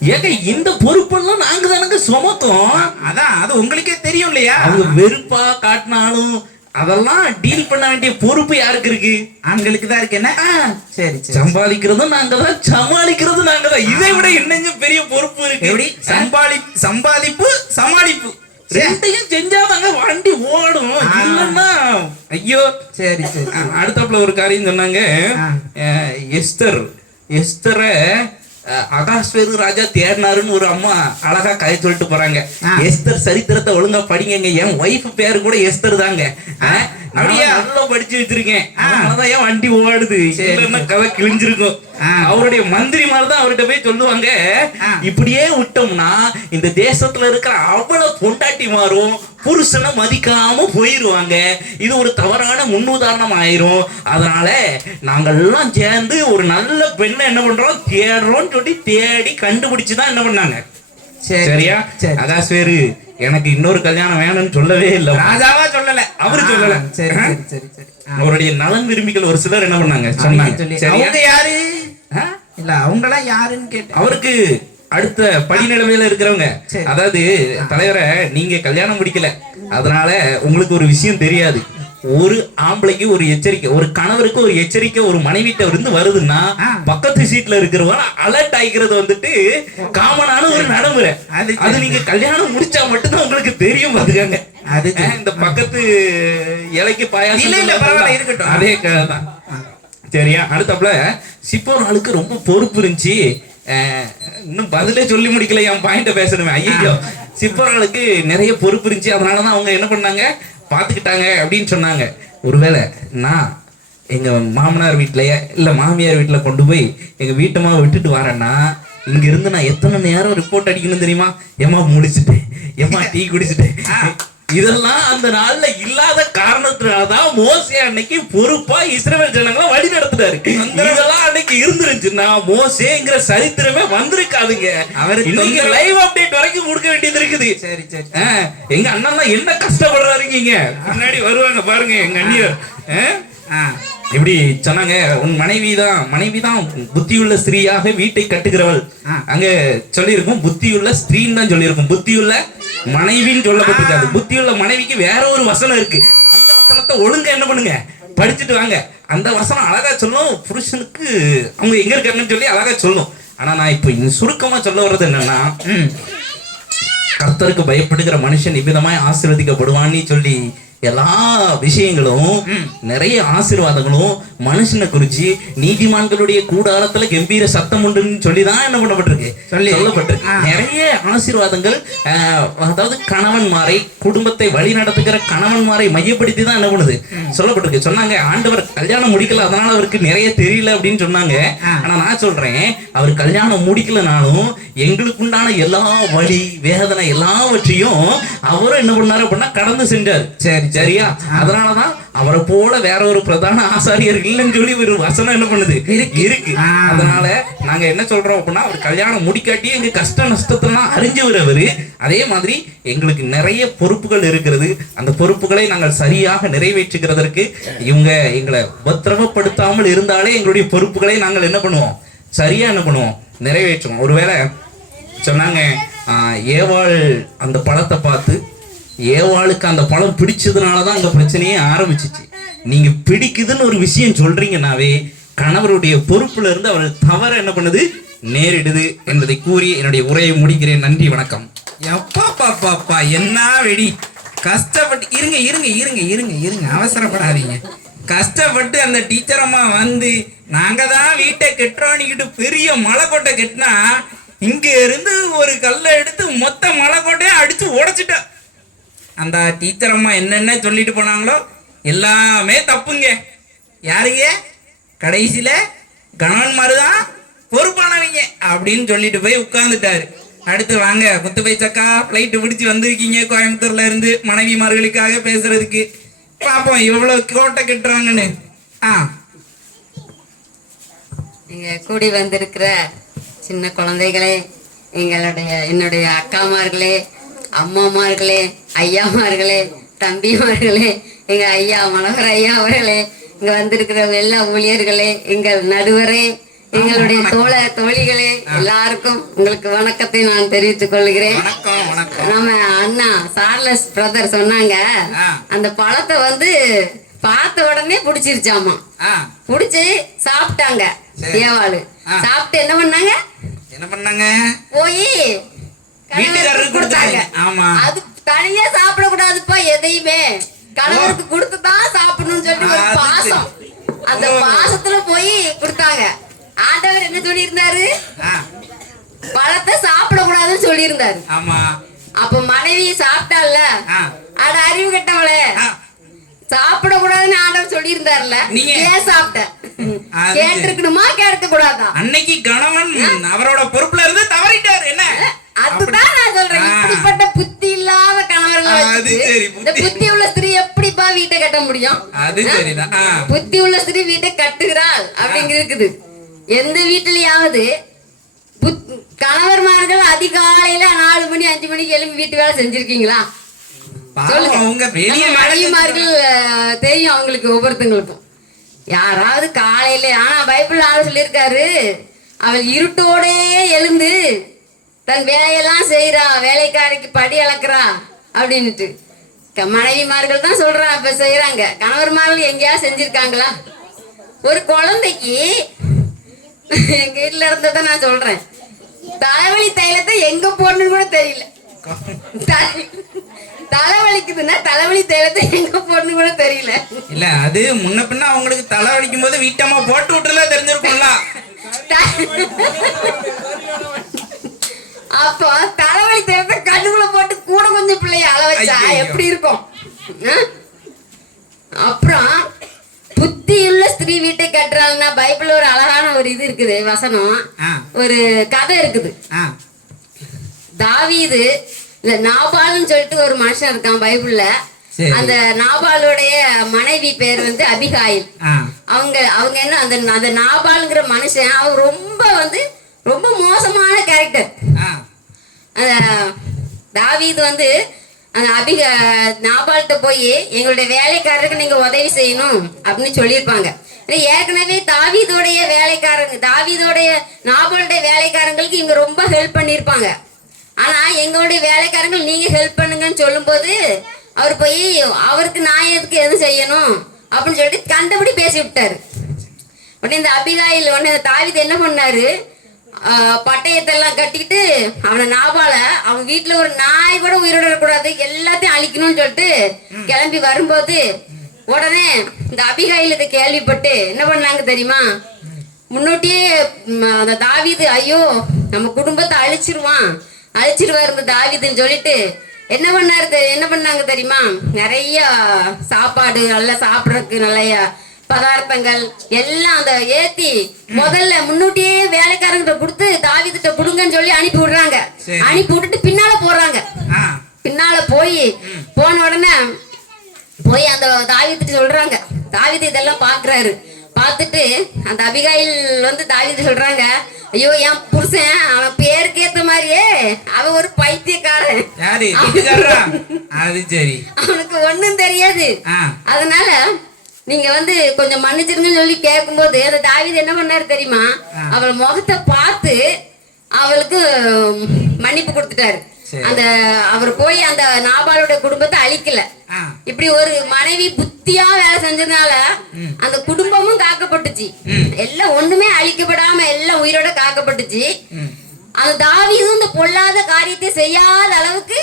ஏங்க இந்த பொறுப்பெல்லாம் நாங்க தானங்க சுமத்தோம். அதான் அது உங்களுக்கே தெரியும் இல்லையா? அவங்க வெறுப்பா காட்டினாலும் அதெல்லாம் டீல் பண்ண வேண்டிய பொறுப்பு யாருக்கு இருக்கு? ஆண்களுக்கு தான் இருக்கு. என்ன சரி, சம்பாதிக்கிறதும் நாங்க தான், சமாளிக்கிறதும் நாங்க தான். இதை விட என்னங்க பெரிய பொறுப்பு இருக்கு? எப்படி சம்பாதிப்பு சமாளிப்பு ரெண்டையும் செஞ்சாதாங்க வண்டி ஓடும். இல்லன்னா ஐயோ. சரி சரி. அடுத்தப்பல ஒரு காரியம் சொன்னாங்க. எஸ்தரை அகாஸ்வேரு ராஜா தேடினாருன்னு ஒரு அம்மா அழகா கதை சொல்லிட்டு போறாங்க. எஸ்தர் சரித்திரத்தை ஒழுங்கா படிங்க. என் ஒய்ஃப் பேரு கூட எஸ்தர் தாங்க. அப்படியே நல்லா படிச்சு வச்சிருக்கேன். அதனாலதான் என் வண்டி ஓடுது. கதை கிழிஞ்சிருக்கும். அவருடைய மந்திரி மாதிரிதான் அவர்கிட்ட போய் சொல்லுவாங்க, இப்படியே விட்டோம்னா இந்த தேசத்துல இருக்கிற அவ்வளவு பொண்டாட்டி மாறும், புருஷனை மதிக்காம போயிருவாங்க. இது ஒரு தவறான முன்னுதாரணம் ஆயிரும். அதனால நாங்கெல்லாம் சேர்ந்து ஒரு நல்ல பெண்ணை என்ன பண்றோம் தேடுறோம் சொல்லி தேடி கண்டுபிடிச்சுதான் என்ன பண்ணாங்க. சரியா? அகாஸ்வேரு எனக்கு இன்னொரு கல்யாணம் வேணும்னு சொல்லவே இல்லை. ராஜாவா சொல்லல, அவரு சொல்லல. சரி சரி சரி. அவருடைய நலன் விரும்பிகள் ஒரு சிலர் என்ன பண்ணாங்க சொன்னாங்க. யாரு இல்ல அவங்களாம் யாருன்னு கேட்டு அவருக்கு அடுத்த படிநிலைமையில இருக்கிறவங்க, அதாவது தலைவரை நீங்க கல்யாணம் முடிக்கல, அதனால உங்களுக்கு ஒரு விஷயம் தெரியாது. ஒரு ஆம்பளைக்கு ஒரு எச்சரிக்கை, ஒரு கணவருக்கு ஒரு எச்சரிக்கை ஒரு மனைவிட்ட இருந்து வருதுன்னா பக்கத்து சீட்ல இருக்கிறவங்க அலர்ட் ஆகிக்கிறது வந்துட்டு காமனான ஒரு நடைமுறை. அது நீங்க கல்யாணம் முடிச்சா மட்டும்தான் உங்களுக்கு தெரியும். பாத்துக்கங்க, அது இந்த பக்கத்து இலைக்கு பாயாசம் இருக்கட்டும், அதே கதை தான். சரியா? அடுத்தப்பல சிப்போர் ஆளுக்கு ரொம்ப பொறுப்பு இருந்துச்சு. இன்னும் பதிலே சொல்லி முடிக்கல, என் பாயிண்ட பேசணுமே. ஐயோ, சிப்போர்களுக்கு நிறைய பொறுப்பு இருந்துச்சு. அதனாலதான் அவங்க என்ன பண்ணாங்க, பாத்துக்கிட்டாங்க அப்படின்னு சொன்னாங்க. ஒருவேளை நான் எங்க மாமனார் வீட்லயே இல்ல மாமியார் வீட்டுல கொண்டு போய் எங்க வீட்டம்மா விட்டுட்டு வரேன்னா, இங்க இருந்து நான் எத்தனை நேரம் ரிப்போர்ட் அடிக்கணும் தெரியுமா? ஏமா முடிச்சுட்டேன், ஏமா டீ குடிச்சுட்டேன். இதெல்லாம் அந்த நாள்ல இல்லாத காரணத்தினாலதான் மோசே அன்னைக்கு பொறுப்பா இஸ்ரவேல் ஜனங்களை வழி நடத்துறாரு. இதெல்லாம் அன்னைக்கு இருந்துருந்துச்சுன்னா மோசேங்கிற சரித்திரமே வந்திருக்காதுங்க. அவருக்கு லைவ் அப்டேட் வரைக்கும் கொடுக்க வேண்டியது இருக்குது. சரி சரி. எங்க அண்ணா என்ன கஷ்டப்படுறாருங்க, முன்னாடி வருவாங்க பாருங்க எங்க அண்ணியர். இப்படி சொன்னாங்க, உன் மனைவிதான் புத்தியுள்ள ஸ்திரீயாக வீட்டை கட்டுகிறவள். அங்க சொல்லியிருக்கும் புத்தியுள்ள ஸ்திரீன்னு தான் சொல்லியிருக்கும், புத்தியுள்ள மனைவின்னு சொல்லப்பட்டிருக்காது. புத்தியுள்ள மனைவிக்கு வேற ஒரு வசனம் இருக்கு. அந்த வசனத்தை ஒழுங்கா என்ன பண்ணுங்க, படிச்சுட்டு வாங்க. அந்த வசனம் அழகா சொல்லும், புருஷனுக்கு அவங்க எங்க இருக்காங்கன்னு சொல்லி அழகா சொல்லும். ஆனா நான் இப்ப சுருக்கமா சொல்ல வர்றது என்னன்னா, கர்த்தருக்கு பயப்படுகிற மனுஷன் இவ்விதமாய் ஆசீர்வதிக்கப்படுவான்னு சொல்லி எல்லா விஷயங்களும் நிறைய ஆசீர்வாதங்களும் மனுஷனை குறிச்சு நீதிமான்களுடைய கூடாரத்துல கம்பீர சத்தம் உண்டுன்னு சொல்லிதான் என்ன பண்ணப்பட்டிருக்கு, சொல்லப்பட்டிருக்கு. நிறைய ஆசீர்வாதங்கள், அதாவது கணவன்மாரை, குடும்பத்தை வழி நடத்துகிற கணவன்மாரை மையப்படுத்தி தான் என்ன பண்ணுது சொல்லப்பட்டிருக்கு. சொன்னாங்க ஆண்டவர் கல்யாணம் முடிக்கல, அதனால அவருக்கு நிறைய தெரியல அப்படின்னு சொன்னாங்க. ஆனா நான் சொல்றேன், அவர் கல்யாணம் முடிக்கலனாலும் எங்களுக்குண்டான எல்லா வலி வேதனை எல்லாவற்றையும் அவரும் என்ன பண்ணாரு அப்படின்னா கடந்து சென்றார். சரி சரியா? அதனாலதான் அவரை போல வேற ஒரு பிரதான ஆசாரியர் இல்லைன்னு சொல்லி ஒரு வசனம் என்ன பண்ணுது இருக்கு. அதனால நாங்க என்ன சொல்றோம் அப்படின்னா, அவர் கல்யாணம் முடிக்காட்டி எங்க கஷ்ட நஷ்டத்தெல்லாம் அறிஞ்சவர் அவரு. அதே மாதிரி எங்களுக்கு நிறைய பொறுப்புகள் இருக்கிறது. அந்த பொறுப்புகளை நாங்கள் சரியாக நிறைவேற்றுகிறதற்கு இவங்க எங்களை பத்திரமப்படுத்தாமல் இருந்தாலே எங்களுடைய பொறுப்புகளை நாங்கள் என்ன பண்ணுவோம், சரியா என்ன பண்ணுவோம், நிறைவேற்றுவோம். ஒருவேளை சொன்னாங்க ஏவாள் அந்த பழத்தை பார்த்து, ஏவாளுக்கு அந்த பழம் பிடிச்சதுனாலதான் அங்க பிரச்சனையே ஆரம்பிச்சிச்சு. நீங்க பிடிக்குதுன்னு ஒரு விஷயம் சொல்றீங்கன்னாவே கணவருடைய பொறுப்புல இருந்து அவள் தவற என்ன பண்ணுது நேரிடுது என்பதை கூறி என்னுடைய உரையை முடிக்கிறேன். நன்றி, வணக்கம். எப்பா பாப்பா என்ன வெடி கஷ்டப்பட்டு இருங்க இருங்க இருங்க இருங்க இருங்க அவசரப்படாதீங்க. கஷ்டப்பட்டு அந்த டீச்சர் அம்மா வந்து நாங்க தான் வீட்டை கெட்டுறோன்னிக்கிட்டு பெரிய மலை கோட்டை கெட்டினா, இங்க இருந்து ஒரு கல்லை எடுத்து மொத்த மலை கோட்டையும் அடிச்சு உடைச்சிட்டா. அந்த டீச்சர் அம்மா என்னென்ன சொல்லிட்டு போனாங்களோ எல்லாமே தப்புங்க. யாருங்க கடைசியில கணவன் மாதிரிதான் பொறுப்பானவங்க அப்படின்னு சொல்லிட்டு போய் உட்கார்ந்துட்டாரு. அடுத்து வாங்க முத்துப்பை சக்கா, ஃப்ளைட்டு பிடிச்சி வந்திருக்கீங்க கோயம்புத்தூர்ல இருந்து மனைவிமார்களுக்காக பேசுறதுக்கு. பாப்போம் இவ்வளவு கோட்டை கட்டுறாங்கன்னு. இங்க கூடி வந்திருக்கிற சின்ன குழந்தைகளே, என்னுடைய அக்காமார்களே, அம்மாமார்களே, ஐயாமார்களே, தம்பிமார்களே, எங்க ஐயா மனோகர் ஐயா அவர்களே, இங்க வந்திருக்கிற எல்லா ஊழியர்களே, எங்கள் நடுவரே, எங்களுடைய தோழிகளே, எல்லாருக்கும் உங்களுக்கு வணக்கத்தை நான் தெரிவித்துக் கொள்கிறேன். நம்ம அண்ணா சார்லஸ் பிரதர் சொன்னாங்க, அந்த பழத்தை வந்து பார்த்த உடனே பிடிச்சிருச்சாமா. பிடிச்சி சாப்பிட்டாங்க. ஏவாளு சாப்பிட்டு என்ன பண்ணாங்க, போய் வீட்டுக்காரருக்கு கொடுத்தாங்க. அது தனியா சாப்பிட கூடாதுப்பா, எதையுமே கணவருக்கு கொடுத்துதான் சாப்பிடணும்னு சொல்லி ஒரு பாசம், அந்த பாசத்துல போய் கொடுத்தாங்க. ஆண்டவர் என்ன சொல்லி இருந்தாரு, பழத்தை சாப்பிட கூடாதுன்னு சொல்லி இருந்தாரு. அப்ப மனைவி சாப்பிட்டால, அட அறிவு கட்டவளே, சாப்பிட கூடாதுன்னு ஆண்டவர் சொல்லி இருந்தாருல, நீங்க ஏன் சாப்பிட்ட, கேட்டிருக்கணுமா கேட்க கூடாதா? அன்னைக்கு கணவன் அவரோட பொறுப்புல இருந்து தவறிட்டாரு. என்ன அதுதான் நான் சொல்றேன், இப்படிப்பட்ட புத்தி இல்லாத கணவர்கள், இந்த புத்தி உள்ள ஸ்திரீ எப்படிப்பா வீட்டை கட்ட முடியும்? புத்தி உள்ள ஸ்திரீ வீட்டை கட்டுகிறாள் அப்படிங்க இருக்குது. எந்த வீட்டுலயாவது கணவர்மார்கள் அதிகாலையில 4 மணி 5 மணிக்கு எழுப்பி வீட்டு வேலை செஞ்சிருக்கீங்களா? மனைவிமார்கள் தெரியும் அவங்களுக்கு, ஒவ்வொருத்தங்களுக்கும். யாராவது காலையில, ஆனா பைபிள் ஆள் சொல்லியிருக்காரு, அவள் இருட்டோடே எழுந்து தன் வேலையெல்லாம் செய்யறா, வேலைக்காரிக்கு படி அளக்குறா அப்படின்னுட்டு. மனைவிமார்கள் தான் சொல்றாங்க, இப்ப செய்யறாங்க. கணவர்மார்கள் எங்கேயா செஞ்சிருக்காங்களா? ஒரு குழந்தைக்கு எங்க வீட்டுல இருந்ததை நான் சொல்றேன், தலைவலி தைலத்தை எங்க போடணும்னு கூட தெரியல. தலைவலிக்குதுன்னா தலைவலி தைலத்தை எங்க போடணும் கூட தெரியல. இல்ல அது முன்ன பின்ன அவங்களுக்கு தலைவலிக்கும் போது வீட்டம்மா போட்டு விட்டுல தெரிஞ்சிருக்கும்ல. அப்போ தலைவலி தைலத்தை கண்ணுக்குள்ள போட்டு கூட கொஞ்சம் பிள்ளைய அள வச்சா எப்படி இருக்கும்? அப்புறம் புத்தியுள்ள ஸ்திரீ வீட்டை கட்டுறாள்னா பைபிள்ல ஒரு அழகான ஒரு இது இருக்குது, வசனம், ஒரு கதை இருக்குது. தாவீது இந்த நாபால்னு சொல்லிட்டு ஒரு மனுஷன் இருக்கான் பைபிள்ல. அந்த நாபாலுடைய மனைவி பேர் வந்து அபிகாயில். அவங்க என்ன அந்த நாபால்ங்கிற மனுஷன் அவர் ரொம்ப மோசமான கேரக்டர். தாவீது வந்து அந்த நாபால்கிட்ட போய் எங்களுடைய வேலைக்காரருக்கு நீங்க உதவி செய்யணும் அப்படின்னு சொல்லியிருப்பாங்க. ஏற்கனவே தாவீதோடைய நாபாலுடைய வேலைக்காரங்களுக்கு இவங்க ரொம்ப ஹெல்ப் பண்ணியிருப்பாங்க. ஆனா எங்களுடைய வேலைக்காரங்கள் நீங்க ஹெல்ப் பண்ணுங்கன்னு சொல்லும் போது அவர் போய் அவருக்கு நான் எதுவும் செய்யணும் அப்படின்னு சொல்லிட்டு கண்டபடி பேசி விட்டாரு. உடனே இந்த அபிகாயில் உடனே தாவீது என்ன பண்ணாரு, பட்டயத்தை எல்லாம் கட்டிக்கிட்டு அவனை நாபால அவன் வீட்டுல ஒரு நாய் கூட உயிரோட இருக்கக்கூடாது, எல்லாத்தையும் அழிக்கணும்னு சொல்லிட்டு கிளம்பி வரும்போது உடனே இந்த அபிகாயில் இதை கேள்விப்பட்டு என்ன பண்ணாங்க தெரியுமா? முன்னோட்டியே அந்த தாவீது ஐயோ நம்ம குடும்பத்தை அழிச்சிருவார் இந்த தாவீதுன்னு சொல்லிட்டு என்ன பண்ணாங்க தெரியுமா? நிறைய சாப்பாடு நல்லா சாப்பிடறதுக்கு நிறைய பதார்த்தங்கள் எல்லாம் அந்த ஏத்தி முதல்ல முன்னூட்டியே வேலைக்காரங்கிட்ட கொடுத்து தாவீதுட்ட கொடுங்கன்னு சொல்லி அனுப்பி விடுறாங்க. அனுப்பி விட்டுட்டு பின்னால போறாங்க. பின்னால போன உடனே அந்த தாவீதுட்டு சொல்றாங்க. தாவீது இதெல்லாம் பாக்குறாரு. பார்த்துட்டு அந்த அபிகாயில் வந்து தாவீது சொல்றாங்க, ஐயோ என் புருஷன் அவன் பேருக்கு ஏத்த மாதிரியே அவன் ஒரு பைத்தியக்காரன், அவனுக்கு ஒண்ணும் தெரியாது, அதனால நீங்க வந்து கொஞ்சம் மன்னிச்சிருங்கன்னு சொல்லி கேட்கும்போது அந்த தாவீது என்ன பண்ணாரு தெரியுமா? அவள் முகத்தை பார்த்து அவளுக்கு மன்னிப்பு கொடுத்துட்டாரு. அந்த அவர் போய் அந்த நாபாலுடைய குடும்பத்தை அழிக்கல. இப்படி ஒரு மனைவி புத்தியா வேலை செஞ்சதுனால அந்த குடும்பமும் காக்கப்பட்டுச்சு. எல்லாம் ஒண்ணுமே அழிக்கப்படாம எல்லாம் உயிரோட காக்கப்பட்டுச்சு. அந்த தாவீது இந்த பொல்லாத காரியத்தை செய்யாத அளவுக்கு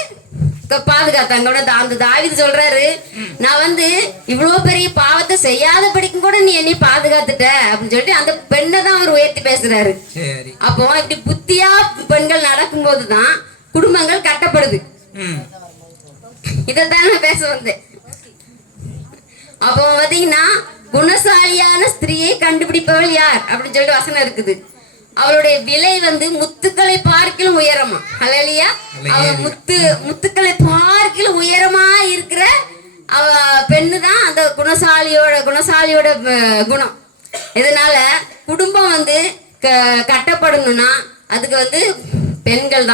பாதுகாத்தாங்க. அந்த தாவீது சொல்றாரு, நான் வந்து இவ்வளவு பெரிய பாவத்தை செய்யாத படிக்கும் கூட நீ என்னை பாதுகாத்துட்ட அப்படின்னு சொல்லிட்டு அந்த பெண்ணை தான் அவர் உயர்த்தி பேசுறாரு. அப்போ இப்படி புத்தியா பெண்கள் நடக்கும் போதுதான் குடும்பங்கள் கட்டப்படுது. இதான் நான் பேச வந்தேன். அப்போ பாத்தீங்கன்னா குணசாலியான ஸ்திரீயை கண்டுபிடிப்பவள் யார் அப்படின்னு சொல்லிட்டு வசனம் இருக்குது. அவளுடைய விலை வந்து முத்துக்களை பார்க்கிலும் உயரமா. அல்லையா? அவ முத்துக்களை பார்க்கிலும் உயரமா இருக்கிற அவ பெண்ணு தான் அந்த குணசாலியோட குணம். இதனால குடும்பம் வந்து கட்டப்படணும்னா அதுக்கு வந்து பெண்கள்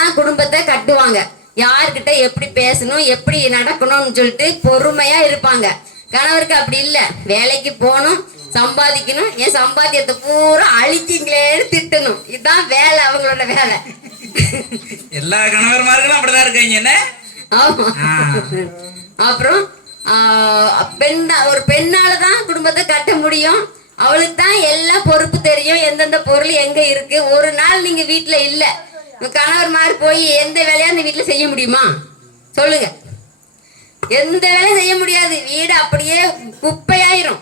தான் குடும்பத்தை கட்டுவாங்க. யார்கிட்ட எப்படி பேசணும் எப்படி நடக்கணும்னு சொல்லிட்டு பொறுமையா இருப்பாங்க. கணவருக்கு அப்படி இல்லை, வேலைக்கு போகணும், சம்பாதிக்கணும், என் சம்பாத்தியத்தை பூரா அழிச்சிங்களேன்னு திட்டணும். இதுதான் வேலை, அவங்களோட வேலை. எல்லா கணவர்மார்களும் அப்படிதான் இருக்காங்க என்ன? ஆமா. அப்புறம் ஒரு பெண்ணாலதான் குடும்பத்தை கட்ட முடியும். அவளுக்கு தான் எல்லாம் பொறுப்பு தெரியும், எந்தெந்த பொருள் எங்க இருக்கு. ஒரு நாள் நீங்க வீட்டுல இல்ல, கணவர் மாதிரி போய் எந்த வேலையா அந்த வீட்டுல செய்ய முடியுமா சொல்லுங்க? எந்த வேலையும் செய்ய முடியாது. வீடு அப்படியே குப்பையாயிரும்.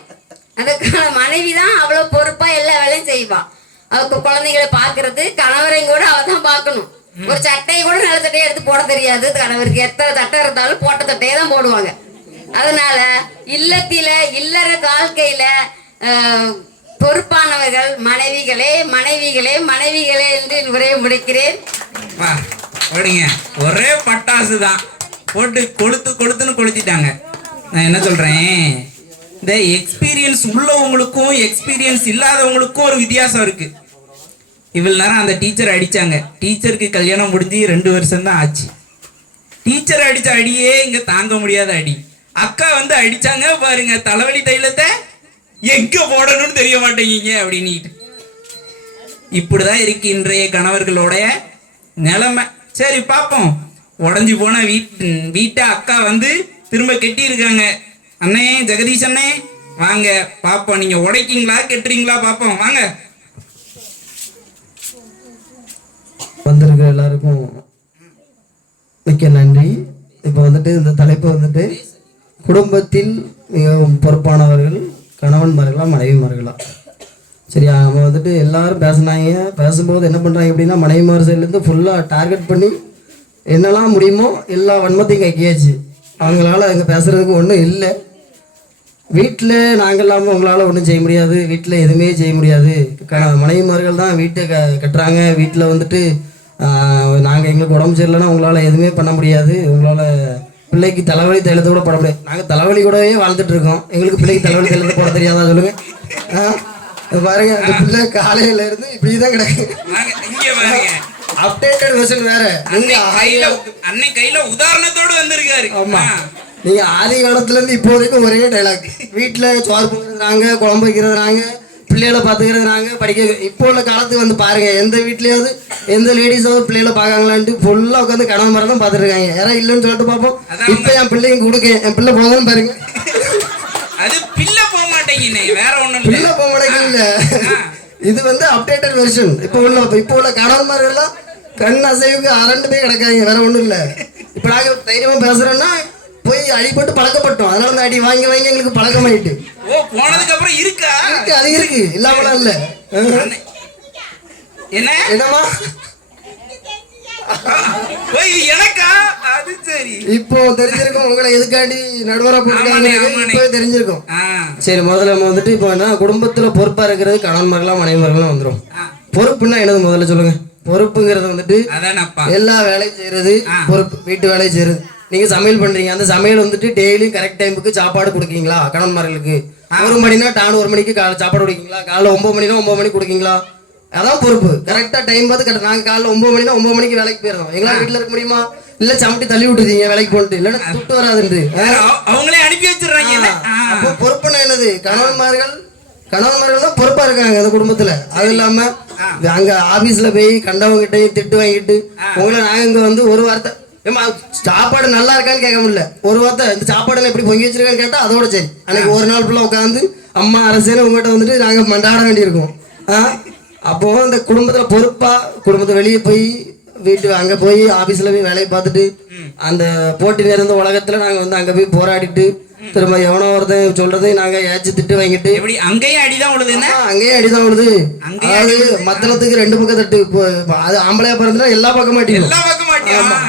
அந்த மனைவி தான் அவ்வளவு பொறுப்பா எல்லா வேலையும் செய்வான். அவருக்கு குழந்தைகளை பாக்குறது, கணவரையும் கூட அவ தான் பாக்கணும். ஒரு சட்டையை கூட நல்ல சட்டையை எடுத்து போட தெரியாது கணவருக்கு. எத்தனை சட்டை இருந்தாலும் போட்ட சட்டையை தான் போடுவாங்க. அதனால இல்லற வாழ்க்கையில பொறுப்பானவர்கள் மனைவிகளே என்று உரையை முடிக்கிறேன். ஒரே பட்டாசு தான் போட்டு கொளுத்துன்னு கொளுத்திட்டாங்க. நான் என்ன சொல்றேன், இந்த எக்ஸ்பீரியன்ஸ் உள்ளவங்களுக்கும் எக்ஸ்பீரியன்ஸ் இல்லாதவங்களுக்கும் ஒரு வித்தியாசம் இருக்கு. இவ்வளவு நேரம் அந்த டீச்சர் அடிச்சாங்க. டீச்சருக்கு கல்யாணம் முடிஞ்சு 2 வருஷம் தான் ஆச்சு. டீச்சர் அடிச்ச அடியே இங்க தாங்க முடியாத அடி. அக்கா வந்து அடிச்சாங்க பாருங்க, தலைவலி தைலத்தை எங்க போடணும்னு தெரிய மாட்டேங்க அப்படின்னுட்டு. இப்படிதான் இருக்கு இன்றைய கணவர்களுடைய நிலைமை. சரி பார்ப்போம், உடஞ்சி போன வீட்டை அக்கா வந்து திரும்ப கெட்டி இருக்காங்க. அண்ணே ஜெகதீஷ் அண்ணே வாங்க பாப்போம், நீங்க உடைக்கீங்களா கெட்டுறீங்களா பாப்போம் வாங்க. வந்திருக்க எல்லாருக்கும் மிக்க நன்றி. இப்போ வந்துட்டு இந்த தலைப்பு வந்துட்டு குடும்பத்தில் மிகவும் பொறுப்பானவர்கள் கணவன்மார்களா மனைவிமார்களா. சரியா, நம்ம வந்துட்டு எல்லாரும் பேசினாங்க. பேசும்போது என்ன பண்ணுறாங்க அப்படின்னா மனைவிமார் சைட்லேருந்து ஃபுல்லாக டார்கெட் பண்ணி என்னெல்லாம் முடியுமோ எல்லா வன்மத்தையும் கைக்கியாச்சு. அவங்களால அங்கே பேசுகிறதுக்கு ஒன்றும் இல்லை. வீட்டில் நாங்கள் இல்லாமல் உங்களால் ஒன்றும் செய்ய முடியாது, வீட்டில் எதுவுமே செய்ய முடியாது. மனைவிமார்கள் தான் வீட்டை கட்டுறாங்க. வீட்டில் வந்துட்டு நாங்கள் எங்களுக்கு உடம்பு சரியில்லைன்னா உங்களால் எதுவுமே பண்ண முடியாது. உங்களால் பிள்ளைக்கு தலைவலி தைலத்தை கூட போட முடியாது. நாங்கள் தலைவலி கூடவே வாழ்ந்துட்டு இருக்கோம். எங்களுக்கு பிள்ளைக்கு தலைவலி தைலத்தை போட தெரியாதா சொல்லுங்கள். பாருங்க, அந்த பிள்ளை காலையில இருந்து இப்படி தான் கிடக்கு. அப்டேட்டட் வெர்ஷன் வேற. அன்னை கையில உதாரணத்தோடு வந்திருக்காரு. ஆமா, நீங்க ஆதி காலத்துல இருந்து இப்போ வரைக்கும் ஒரே டைலாக். வீட்டுல சோறு போடுறாங்க, குழம்பு வைக்கிறாங்க, பிள்ளைகளை பார்த்துக்கிறாங்க, படிக்க. இப்போ உள்ள காலத்துக்கு வந்து பாருங்க, எந்த வீட்லயாவது எந்த லேடிஸாவது பிள்ளைகளை பார்க்காங்களான்ட்டு ஃபுல்லா உட்காந்து கணவன் மரம் தான் பார்த்துட்டு இருக்காங்க. யாராவது இல்லைன்னு சொல்லிட்டு பார்ப்போம். இப்போ என் பிள்ளைங்க கொடுக்க, என் பிள்ளை போங்கன்னு பாருங்க. அது பிள்ளை போக மாட்டேங்க, வேற ஒண்ணும் பிள்ளை போக மாட்டேங்க இல்ல. இது வந்து அப்டேட்டட் வெர்ஷன். இப்போ உள்ள கணவன்மார்கள் எல்லாம் கண் அசைவுக்கு அரண்டு போய் கிடக்காங்க, வேற ஒண்ணும் இல்ல. இப்ப நாங்க தைரியமா பேசுறோம்னா போய் அடிபட்டு பழக்கப்பட்டோம். அதனால அந்த அடி வாங்கி வாங்கி எங்களுக்கு பழக்கமாயிட்டு. ஓ, போனதுக்கு அப்புறம் இருக்கா? இருக்கு, அது இருக்கு, இல்லாமலாம் இல்ல. என்னமா எனக்கா? அது சரி, இப்போ தெரிஞ்சிருக்கும் உங்களை எதுக்காண்டி நடுவரா போட்டுருக்காங்க, இப்போ தெரிஞ்சிருக்கும். சரி, முதல்ல நம்ம வந்துட்டு இப்போ என்ன குடும்பத்துல பொறுப்பா இருக்கிறது கணவன்மார்களா மனைவிமார்களா வந்துடும். பொறுப்புன்னா என்னது முதல்ல சொல்லுங்க. பொறுப்புங்கிறது வந்துட்டு எல்லா வேலையும் செய்யறது பொறுப்பு. வீட்டு வேலையை செய்யறது. நீங்க சமையல் பண்றீங்க, அந்த சமையல் வந்துட்டு டெய்லி கரெக்ட் டைமுக்கு சாப்பாடு கொடுக்கீங்களா கணவன்மார்களுக்கு? 1 மணினா டான் 1 மணிக்கு சாப்பாடு கொடுக்கீங்களா? காலைல 9 மணினா 9 மணிக்கு கொடுக்கீங்களா? அதான் பொறுப்பு. கரெக்டா டைம் பார்த்து கரெக்ட். நாங்க காலைல 9 மணினா 9 மணிக்கு வேலைக்கு போயிடறோம். எங்களால் வீட்டுல இருக்க முடியுமா? இல்ல சமட்டி தள்ளி விட்டுருக்கீங்க வேலைக்கு போட்டு, இல்லைன்னா துட்டு வராதுன்னு அவங்களே அனுப்பி வச்சிடுறாங்க. அப்போ பொறுப்புனா என்னது? கணவன்மார்கள் தான் பொறுப்பா இருக்காங்க அந்த குடும்பத்துல. அது இல்லாம அங்க ஆபீஸ்ல போய் கண்டவங்கிட்டையும் திட்டு வாங்கிட்டு உங்களை நாங்க இங்க வந்து ஒரு வார்த்தை ஏமா சாப்பாடு நல்லா இருக்கான்னு கேட்க முடியல. ஒரு வார்த்தை இந்த சாப்பாடுல எப்படி பொங்கி வச்சிருக்கான்னு கேட்டா அதோட சரி. அன்னைக்கு ஒரு நாள் ஃபுல்லா உட்காந்து அம்மா அரசேன்னு உங்ககிட்ட வந்துட்டு நாங்க மண்டாட வேண்டியிருக்கோம். அப்போ இந்த குடும்பத்துல பொறுப்பா குடும்பத்தை வெளியே போய் வீட்டு அங்க போய் ஆபீஸ்ல போய் வேலையை பார்த்துட்டு அந்த போட்டி நிறைந்த உலகத்துல நாங்க வந்து அங்க போய் போராடிட்டு திரும்ப எவனோ ஒருத்தன் சொல்றதையும் நாங்க ஏச்சு திட்டு வாங்கிட்டு அங்கேயும் அடிதான் விழுது. அங்கேயும் அடிதான் விழுது. அதாவது மத்தளத்துக்கு 2 பக்கம் தட்டு. அது ஆம்பளையா பிறந்தா எல்லா பக்கமும் அடி விழும்.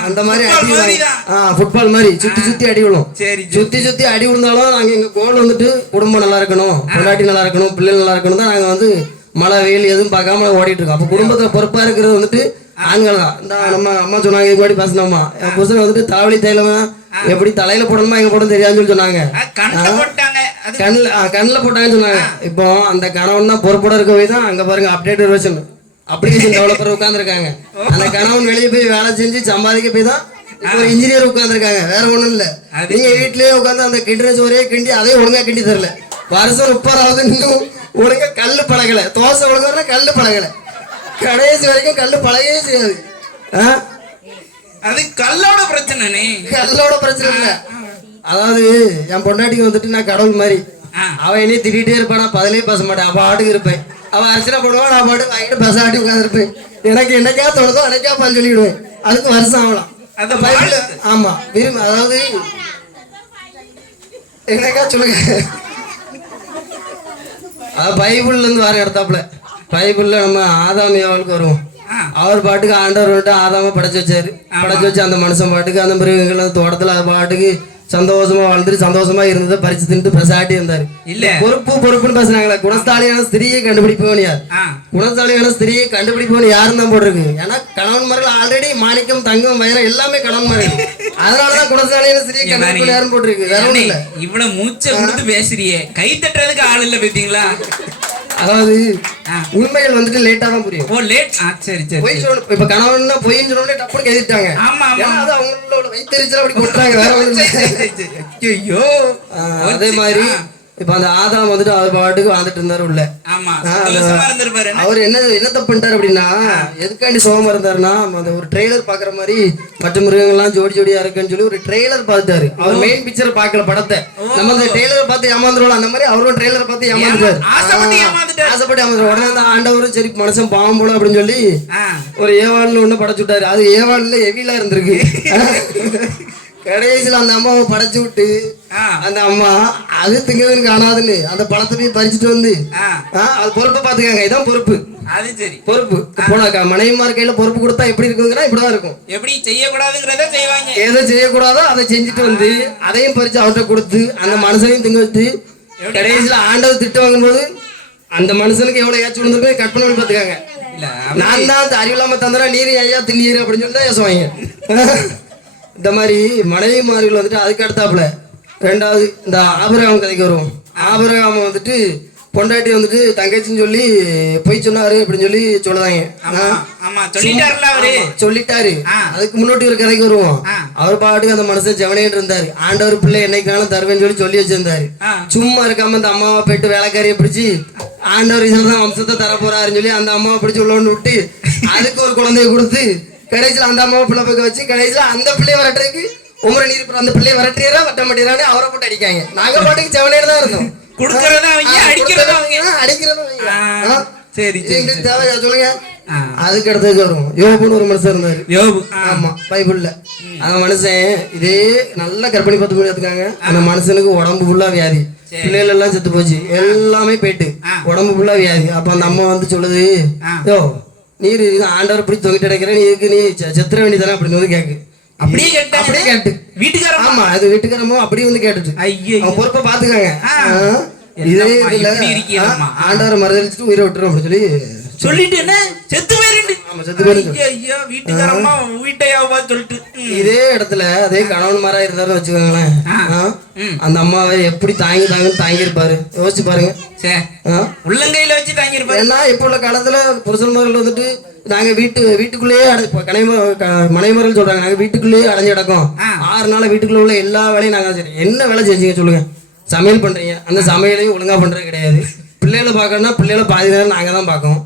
அந்த மாதிரி அடி ஃபுட்பால் மாதிரி சுத்தி சுத்தி அடி விழும். சுத்தி சுத்தி அடி விழுந்தாலும் நாங்க எங்க கோல் வந்துட்டு குடும்பம் நல்லா இருக்கணும், பொண்டாட்டி நல்லா இருக்கணும், பிள்ளைகள் நல்லா இருக்கணும் தான் நாங்க வந்து மழை வெயில் எதுவும் பார்க்காம ஓடிட்டு இருக்கோம். அப்ப குடும்பத்துல பொறுப்பா இருக்கிறது வந்துட்டு ஆண்கள் தான். இந்த நம்ம அம்மா சொன்னாங்க, இது மாதிரி பேசினோம்மா, என் புருஷன் வந்துட்டு தலைவலி தைலமா எப்படி தலையில போடணுமா எங்க போடணும் தெரியாதுன்னு சொல்லி சொன்னாங்க. கண்ணுல போட்டாங்கன்னு சொன்னாங்க. இப்போ அந்த கணவன் தான் பொறுப்போட இருக்கவே தான் அங்க பாருங்க அப்டேட் வெர்ஷன் அப்ளிகேஷன் டெவலப்பர் உட்காந்துருக்காங்க. அந்த கணவன் வெளியே போய் வேலை செஞ்சு சம்பாதிக்க போய் தான் ஒரு இன்ஜினியர் உட்காந்துருக்காங்க. வேற ஒண்ணும் இல்ல. நீங்க வீட்லயே உட்காந்து அந்த கிண்டின சோறையே கிண்டி அதே ஒழுங்கா கிண்டி தரல. வருஷம் 30 இன்னும் ஒழுங்கா கல்லு பழகல. தோசை ஒழுங்கா கல்லு பழகல. கடைசி வரைக்கும் கல்லு பழகவே செய்யாது. அது கல்லோட பிரச்சனை. கல்லோட பிரச்சனை இல்ல. அதாவது என் பொண்டாட்டிக்கு வந்துட்டு நான் கடவுள் மாதிரி. அவன் என்னையே திட்டிகிட்டே இருப்பான், நான் பதிலே பேச மாட்டேன். அவன் ஆட்டுக்கு இருப்பேன். அவன் அர்ச்சனை பண்ணுவான், நான் பாட்டு வாங்கிட்டு பேசாட்டி உட்காந்துருப்பேன். எனக்கு என்னைக்கா தோணுதோ அன்னைக்கா பால் சொல்லிவிடுவேன். அதுக்கு வருஷம் ஆகலாம். அந்த பைபிள் ஆமா விரும்பி அதாவது என்னக்கா சொல்லுங்க. பைபிள்ல இருந்து வர எடுத்தாப்புல பைபிள்ல நம்ம ஆதாம் ஏவாளுக்கு வருவோம். அவர் பாட்டுக்கு ஆண்டவர் வந்துட்டு ஆதாம படைச்சு வச்சாரு. படைச்சு வச்சு அந்த மனுஷன் பாட்டுக்கு அந்த மிருகங்கள் தோட்டத்துல அது பாட்டுக்கு சந்தோஷமா வாழ்ந்துட்டு சந்தோஷமா இருந்ததை பறிச்சு தின்ட்டு பெசாட்டி இருந்தாரு. இல்ல பொறுப்புன்னு பேசுனாங்களா? குணஸ்தாலியான ஸ்திரியை கண்டுபிடிப்பவன் யார்? குணஸ்தாலியான ஸ்திரியை கண்டுபிடிப்பவன் யாருன்னு தான் போட்டிருக்கு. ஏன்னா கணவன்மார்கள் ஆல்ரெடி மாணிக்கம் தங்கம் வைரம் எல்லாமே கணவன்மார்கள். அதனாலதான் குணஸ்தாலியான ஸ்திரியை கண்டுபிடிப்பவன் யாருன்னு போட்டிருக்கு. வேற ஒண்ணும் இல்ல. இவ்வளவு மூச்சை கொடுத்து பேசுறியே, கை தட்டுறதுக்கு ஆள் இல்ல பாத்தீங்களா? அதாவது உண்மைகள் வந்துட்டு லேட்டா தான் புரியும். ஓ லேட். சரி சரி. பொய் சொல்லணும். இப்ப கணவன்னா பொய்ன்னு சொன்னோடனே டப்புன்னு கைதிட்டாங்க. ஆமா ஆமா. அது அவங்களோட வைத்தறிச்சல அப்படி கொட்டுறாங்க. வேற ஒண்ணும் இல்ல. ஐயோ. அதே மாதிரி இப்ப அந்த ஆதாம் வந்துட்டு அவர் பாட்டுக்கு வாழ்ந்துட்டு இருந்தாரு உள்ள. ஆமா ஆ, சந்தோஷமா இருந்திருப்பாரு. அவர் என்ன தப்பு பண்ணிட்டாரு அப்படின்னா, எதுக்காண்டி சோகமா இருந்தாருன்னா, அந்த ஒரு ட்ரெய்லர் பாக்குற மாதிரி மற்ற மிருகங்கள்லாம் ஜோடி ஜோடியா இருக்குன்னு சொல்லி ஒரு ட்ரெய்லர் பார்த்தாரு. அவர் மெயின் பிக்சர் பார்க்கல படத்தை. நம்ம அந்த ட்ரெய்லர் பார்த்து ஏமாந்துருவோம், அந்த மாதிரி அவரும் ட்ரெய்லர் பார்த்து ஏமாந்துட்டாரு. ஆசைப்பட்டு ஏமாந்துரு. உடனே அந்த ஆண்டவரும் சரி மனுஷன் பாவம் போல அப்படின்னு சொல்லி ஒரு ஏவாள்னு ஒண்ணு படைச்சு விட்டாரு. அது ஏவாள்ல எவிலா இருந்திருக்கு. கடைசியில் அந்த அம்மாவை படைச்சு விட்டு அந்த அம்மா அது திங்கதுன்னு காணாதுன்னு அந்த பழத்தை போய் பறிச்சுட்டு வந்து அது பொறுப்பை பாத்துக்காங்க. இதான் பொறுப்பு. அது சரி பொறுப்பு போனாக்கா மனைவிமார் கையில பொறுப்பு கொடுத்தா எப்படி இருக்குங்கிறா இப்படிதான் இருக்கும். எப்படி செய்யக்கூடாதுங்கிறத செய்வாங்க. எதை செய்யக்கூடாதோ அதை செஞ்சுட்டு வந்து அதையும் பறிச்சு அவர்கிட்ட கொடுத்து அந்த மனுஷனையும் திங்க வச்சு கடைசியில ஆண்டவர் திட்டு வாங்கும்போது அந்த மனுஷனுக்கு எவ்வளவு ஏச்சு விழுந்திருக்கும் கட் பண்ணி பாத்துக்காங்க. நான் தான் அறிவில்லாம தந்துறா நீர் ஐயா திண்ணீர் அப்படின்னு சொல்லி தான் ஏசுவாங்க. இந்த மாதிரி மனைவிமார்கள் வந்துட்டு அதுக்கு அடுத்தாப்புல ரெண்டாவது இந்த ஆபிரகாம் கதைக்கு வருவோம். ஆபிரகாம் வந்துட்டு பொண்டாட்டி வந்துட்டு தங்கச்சின்னு சொல்லி போய் சொன்னாரு அப்படின்னு சொல்லி சொல்லுதாங்க. சொல்லிட்டாரு. அதுக்கு முன்னோட்டி ஒரு கதைக்கு வருவோம். அவர் பாட்டுக்கு அந்த மனுஷன் ஜெவனேன்னு இருந்தாரு. ஆண்டவர் பிள்ளை என்னைக்காலும் தருவேன்னு சொல்லி வச்சிருந்தாரு. சும்மா இருக்காம அந்த அம்மாவை போயிட்டு வேலைக்காரியை பிடிச்சி ஆண்டவர் இதுதான் வம்சத்தை தர போறாருன்னு சொல்லி அந்த அம்மாவை பிடிச்சி உள்ள ஒன்று விட்டு அதுக்கு ஒரு குழந்தைய கொடுத்து கடைசியில் அந்த அம்மாவை பிள்ளை பக்க வச்சு கடைசியில் அந்த பிள்ளைய வரட்டுறதுக்கு உமரை நீர் அந்த பிள்ளைய வரட்டியரா வட்ட மாட்டேறான்னு அவரை போட்டு அடிக்காங்க. நாங்க பாட்டுக்கு செவனேன்னு தான் இருந்தோம். தேவையா சொல்லுங்க. அதுக்கு அடுத்ததுக்கு வரும் யோபுன்னு ஒரு மனுஷன் இருந்தாரு. யோபு. ஆமா பைபிள்ல அந்த மனுஷன் இதே நல்ல கர்ப்பிணி 10 மணி எடுத்துக்காங்க. அந்த மனுஷனுக்கு உடம்பு ஃபுல்லா வியாதி, பிள்ளைகள் எல்லாம் செத்து போச்சு, எல்லாமே போயிட்டு உடம்பு ஃபுல்லா வியாதி. அப்ப அந்த அம்மா வந்து சொல்லுது, யோ நீர் ஆண்டவர் இப்படி தொங்கிட்டு அடைக்கிற நீ செத்துற வேண்டியதானே அப்படின்னு வந்து கேக்கு. அப்படியே கேட்டு வீட்டுக்காரமா. ஆமா அது வீட்டுக்காரமோ அப்படியே வந்து கேட்டுட்டு அவங்க பொறுப்பை பாத்துக்காங்க. இதே இதுல ஆண்டவரை மறுதளிச்சுட்டு உயிரை விட்டுரும் அப்படின்னு சொல்லி சொல்லிட்டு என்ன செத்து போயிருந்து. ஆமா செத்து போயிருந்து. வீட்டுக்காரமா வீட்டையாவா சொல்லிட்டு இதே இடத்துல அதே கணவன் மாரா இருந்தாருன்னு வச்சுக்கோங்களேன். அந்த அம்மாவை எப்படி தாங்கி இருப்பாரு யோசிச்சு பாருங்க. உள்ளங்கையில வச்சு தாங்கி இருப்பாரு. ஏன்னா இப்ப உள்ள காலத்துல புருஷன்மார்கள் வந்துட்டு நாங்க வீட்டுக்குள்ளேயே மனைமர்கள் சொல்றாங்க நாங்க வீட்டுக்குள்ளேயே அடைஞ்சு கிடக்கும். 6 நாள் வீட்டுக்குள்ள உள்ள எல்லா வேலையும் நாங்க என்ன வேலை செஞ்சீங்க சொல்லுங்க. சமையல் பண்றீங்க, அந்த சமையலையும் ஒழுங்கா பண்றது கிடையாது. பிள்ளைகளை பார்க்கணும்னா பிள்ளைகளை பாதி நேரம் நாங்க தான் பார்க்கோம்.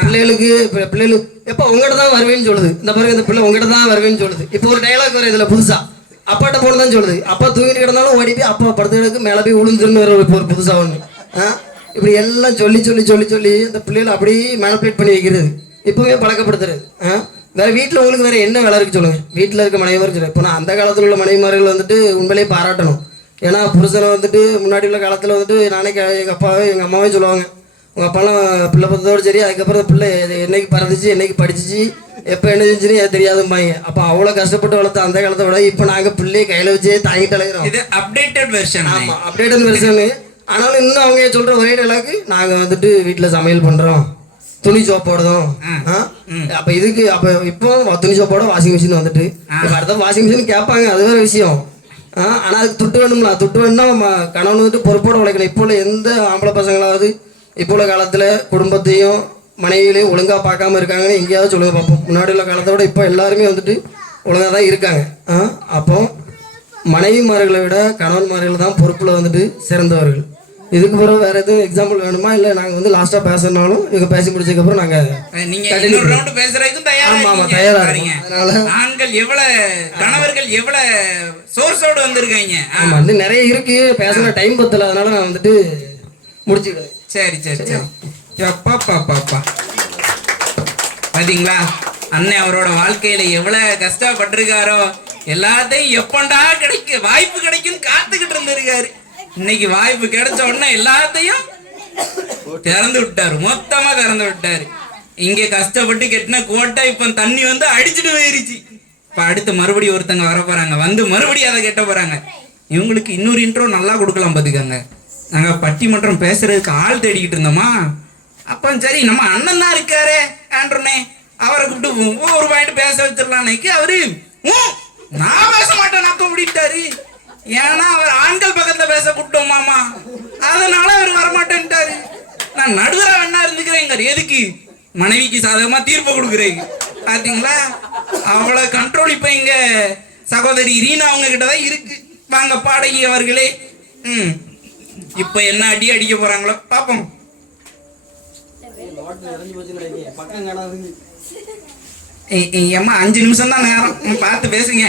பிள்ளைகளுக்கு எப்ப உங்ககிட்ட தான் வருவேன்னு சொல்லுது. இந்த பாருங்க இந்த பிள்ளை உங்ககிட்ட தான் வருவேன்னு சொல்லுது. இப்போ ஒரு டைலாக் வரும் இதுல புதுசா, அப்பாட்ட போனதான் சொல்லுது. அப்பா தூங்கிட்டு கிடந்தாலும் ஓடி போய் அப்பா படுத்துக்கிட்டு மேல போய் விழுந்துருன்னு வர ஒரு புதுசா ஒண்ணு. இப்படி எல்லாம் சொல்லி சொல்லி சொல்லி சொல்லி இந்த பிள்ளைகளை அப்படியே மேனிபுலேட் பண்ணி வைக்கிறது இப்பவே பழக்கப்படுத்துறது. வேற வீட்டுல உங்களுக்கு வேற என்ன வேலை இருக்கு சொல்லுங்க. வீட்டுல இருக்க மனைவிமார் சொல்லுங்க. இப்போ அந்த காலத்துல உள்ள மனைவிமார்கள் வந்துட்டு உண்மையிலேயே பாராட்டணும். ஏன்னா புருஷனை வந்துட்டு முன்னாடி உள்ள காலத்துல வந்துட்டு நானே எங்க அப்பாவே எங்க அம்மாவே சொல்லுவாங்க, உங்க அப்பாலாம் பிள்ளை பத்தோடு சரி, அதுக்கப்புறம் பிள்ளை என்னைக்கு பறந்துச்சு என்னைக்கு படிச்சிச்சு எப்போ என்ன செஞ்சுன்னு தெரியாதும்பாங்க. அப்போ அவ்வளோ கஷ்டப்பட்டு வளர்த்த அந்த காலத்தை விட இப்போ நாங்கள் பிள்ளையை கையில் வச்சே தாங்கிட்டு அழைக்கிறோம். இது அப்டேட்டட் வெர்ஷன். ஆமாம் அப்டேட்டட் வெர்ஷனு. ஆனாலும் இன்னும் அவங்க சொல்கிற ஒரே டைலாக்கு நாங்கள் வந்துட்டு வீட்டில் சமையல் பண்ணுறோம், துணி சோப்போடுதோம். அப்போ இதுக்கு அப்போ இப்போ துணி சோப்போட வாஷிங் மிஷின் வந்துட்டு இப்போ அடுத்த வாஷிங் மிஷின் கேட்பாங்க, அது வேறு விஷயம். ஆனால் அதுக்கு துட்டு வேணும்ல, துட்டு வேணும்னா கணவன் வந்துட்டு பொறுப்போட உழைக்கணும். இப்போ உள்ள எந்த ஆம்பளை பசங்களாவது இப்போ உள்ள காலத்தில் குடும்பத்தையும் மனைவியிலையும் ஒழுங்காக பார்க்காம இருக்காங்கன்னு எங்கேயாவது சொல்லுங்க பார்ப்போம். முன்னாடி உள்ள காலத்தை விட இப்போ எல்லாருமே வந்துட்டு ஒழுங்காக தான் இருக்காங்க. அப்போ மனைவிமார்களை விட கணவன்மார்கள் தான் பொறுப்பில் வந்துட்டு சிறந்தவர்கள். இதுக்கு பிறகு வேற எதுவும் எக்ஸாம்பிள் வேணுமா? இல்லை நாங்கள் வந்து லாஸ்ட்டாக பேசணும்னாலும் இவங்க பேசி முடிச்சதுக்கப்புறம் நாங்கள் பேசுறதுக்கும் தயாராக. ஆண்கள் எவ்வளவு, கணவர்கள் எவ்வளவு சோர்ஸோடு வந்திருக்காங்க. ஆமாம் வந்து நிறைய இருக்கு, பேசுகிற டைம் பத்தல, அதனால நான் வந்துட்டு முடிச்சுக்கிறேன். சரி சரி சரி. அப்பா பாப்பா பாத்தீங்களா அண்ணன் அவரோட வாழ்க்கையில எவ்வளவு கஷ்டப்பட்டிருக்காரோ, எல்லாத்தையும் எப்பண்டா கிடைக்கும் வாய்ப்பு கிடைக்கும் காத்துக்கிட்டு இருந்திருக்காரு. இன்னைக்கு வாய்ப்பு கிடைச்ச உடனே எல்லாத்தையும் திறந்து விட்டாரு, மொத்தமா திறந்து விட்டாரு. இங்க கஷ்டப்பட்டு கெட்டின கோட்டை இப்ப தண்ணி வந்து அடிச்சுட்டு போயிருச்சு. இப்ப அடுத்து மறுபடியும் ஒருத்தங்க வர போறாங்க, வந்து மறுபடியும் அதை கெட்ட போறாங்க. இவங்களுக்கு இன்னொரு இன்ட்ரோ நல்லா கொடுக்கலாம் பாத்துக்கங்க. நாங்க பட்டிமன்றம் பேசுறதுக்கு ஆள் தேடிக்கிட்டு இருந்தோமா, அப்ப சரி நம்ம அண்ணன் தான் இருக்காரு ஆண்ட்ரோனே, அவரை கூப்பிட்டு ஒரு பாயிண்ட் பேச வச்சிடலாம். அவரு நான் பேச மாட்டேன் நான் அப்படின்ட்டாரு. ஏன்னா அவர் ஆண்கள் பக்கத்துல பேச கூப்பிட்டோம் மாமா, அதனால அவர் வரமாட்டேன்ட்டாரு. நான் நடுவரா வேணா இருந்துக்கிறேன், எதுக்கு மனைவிக்கு சாதகமா தீர்ப்பு கொடுக்குறேன். பாத்தீங்களா அவ்வளவு கண்ட்ரோல் இப்ப இங்க சகோதரி ரீனா அவங்க கிட்டதான் இருக்கு. வாங்க பாடகி அவர்களே. இப்ப என்ன அடி அடிக்க போறாங்களோ பாப்போம். ஏம்மா 5 நிமிஷம் தான் நேரம், பார்த்து பேசுங்க.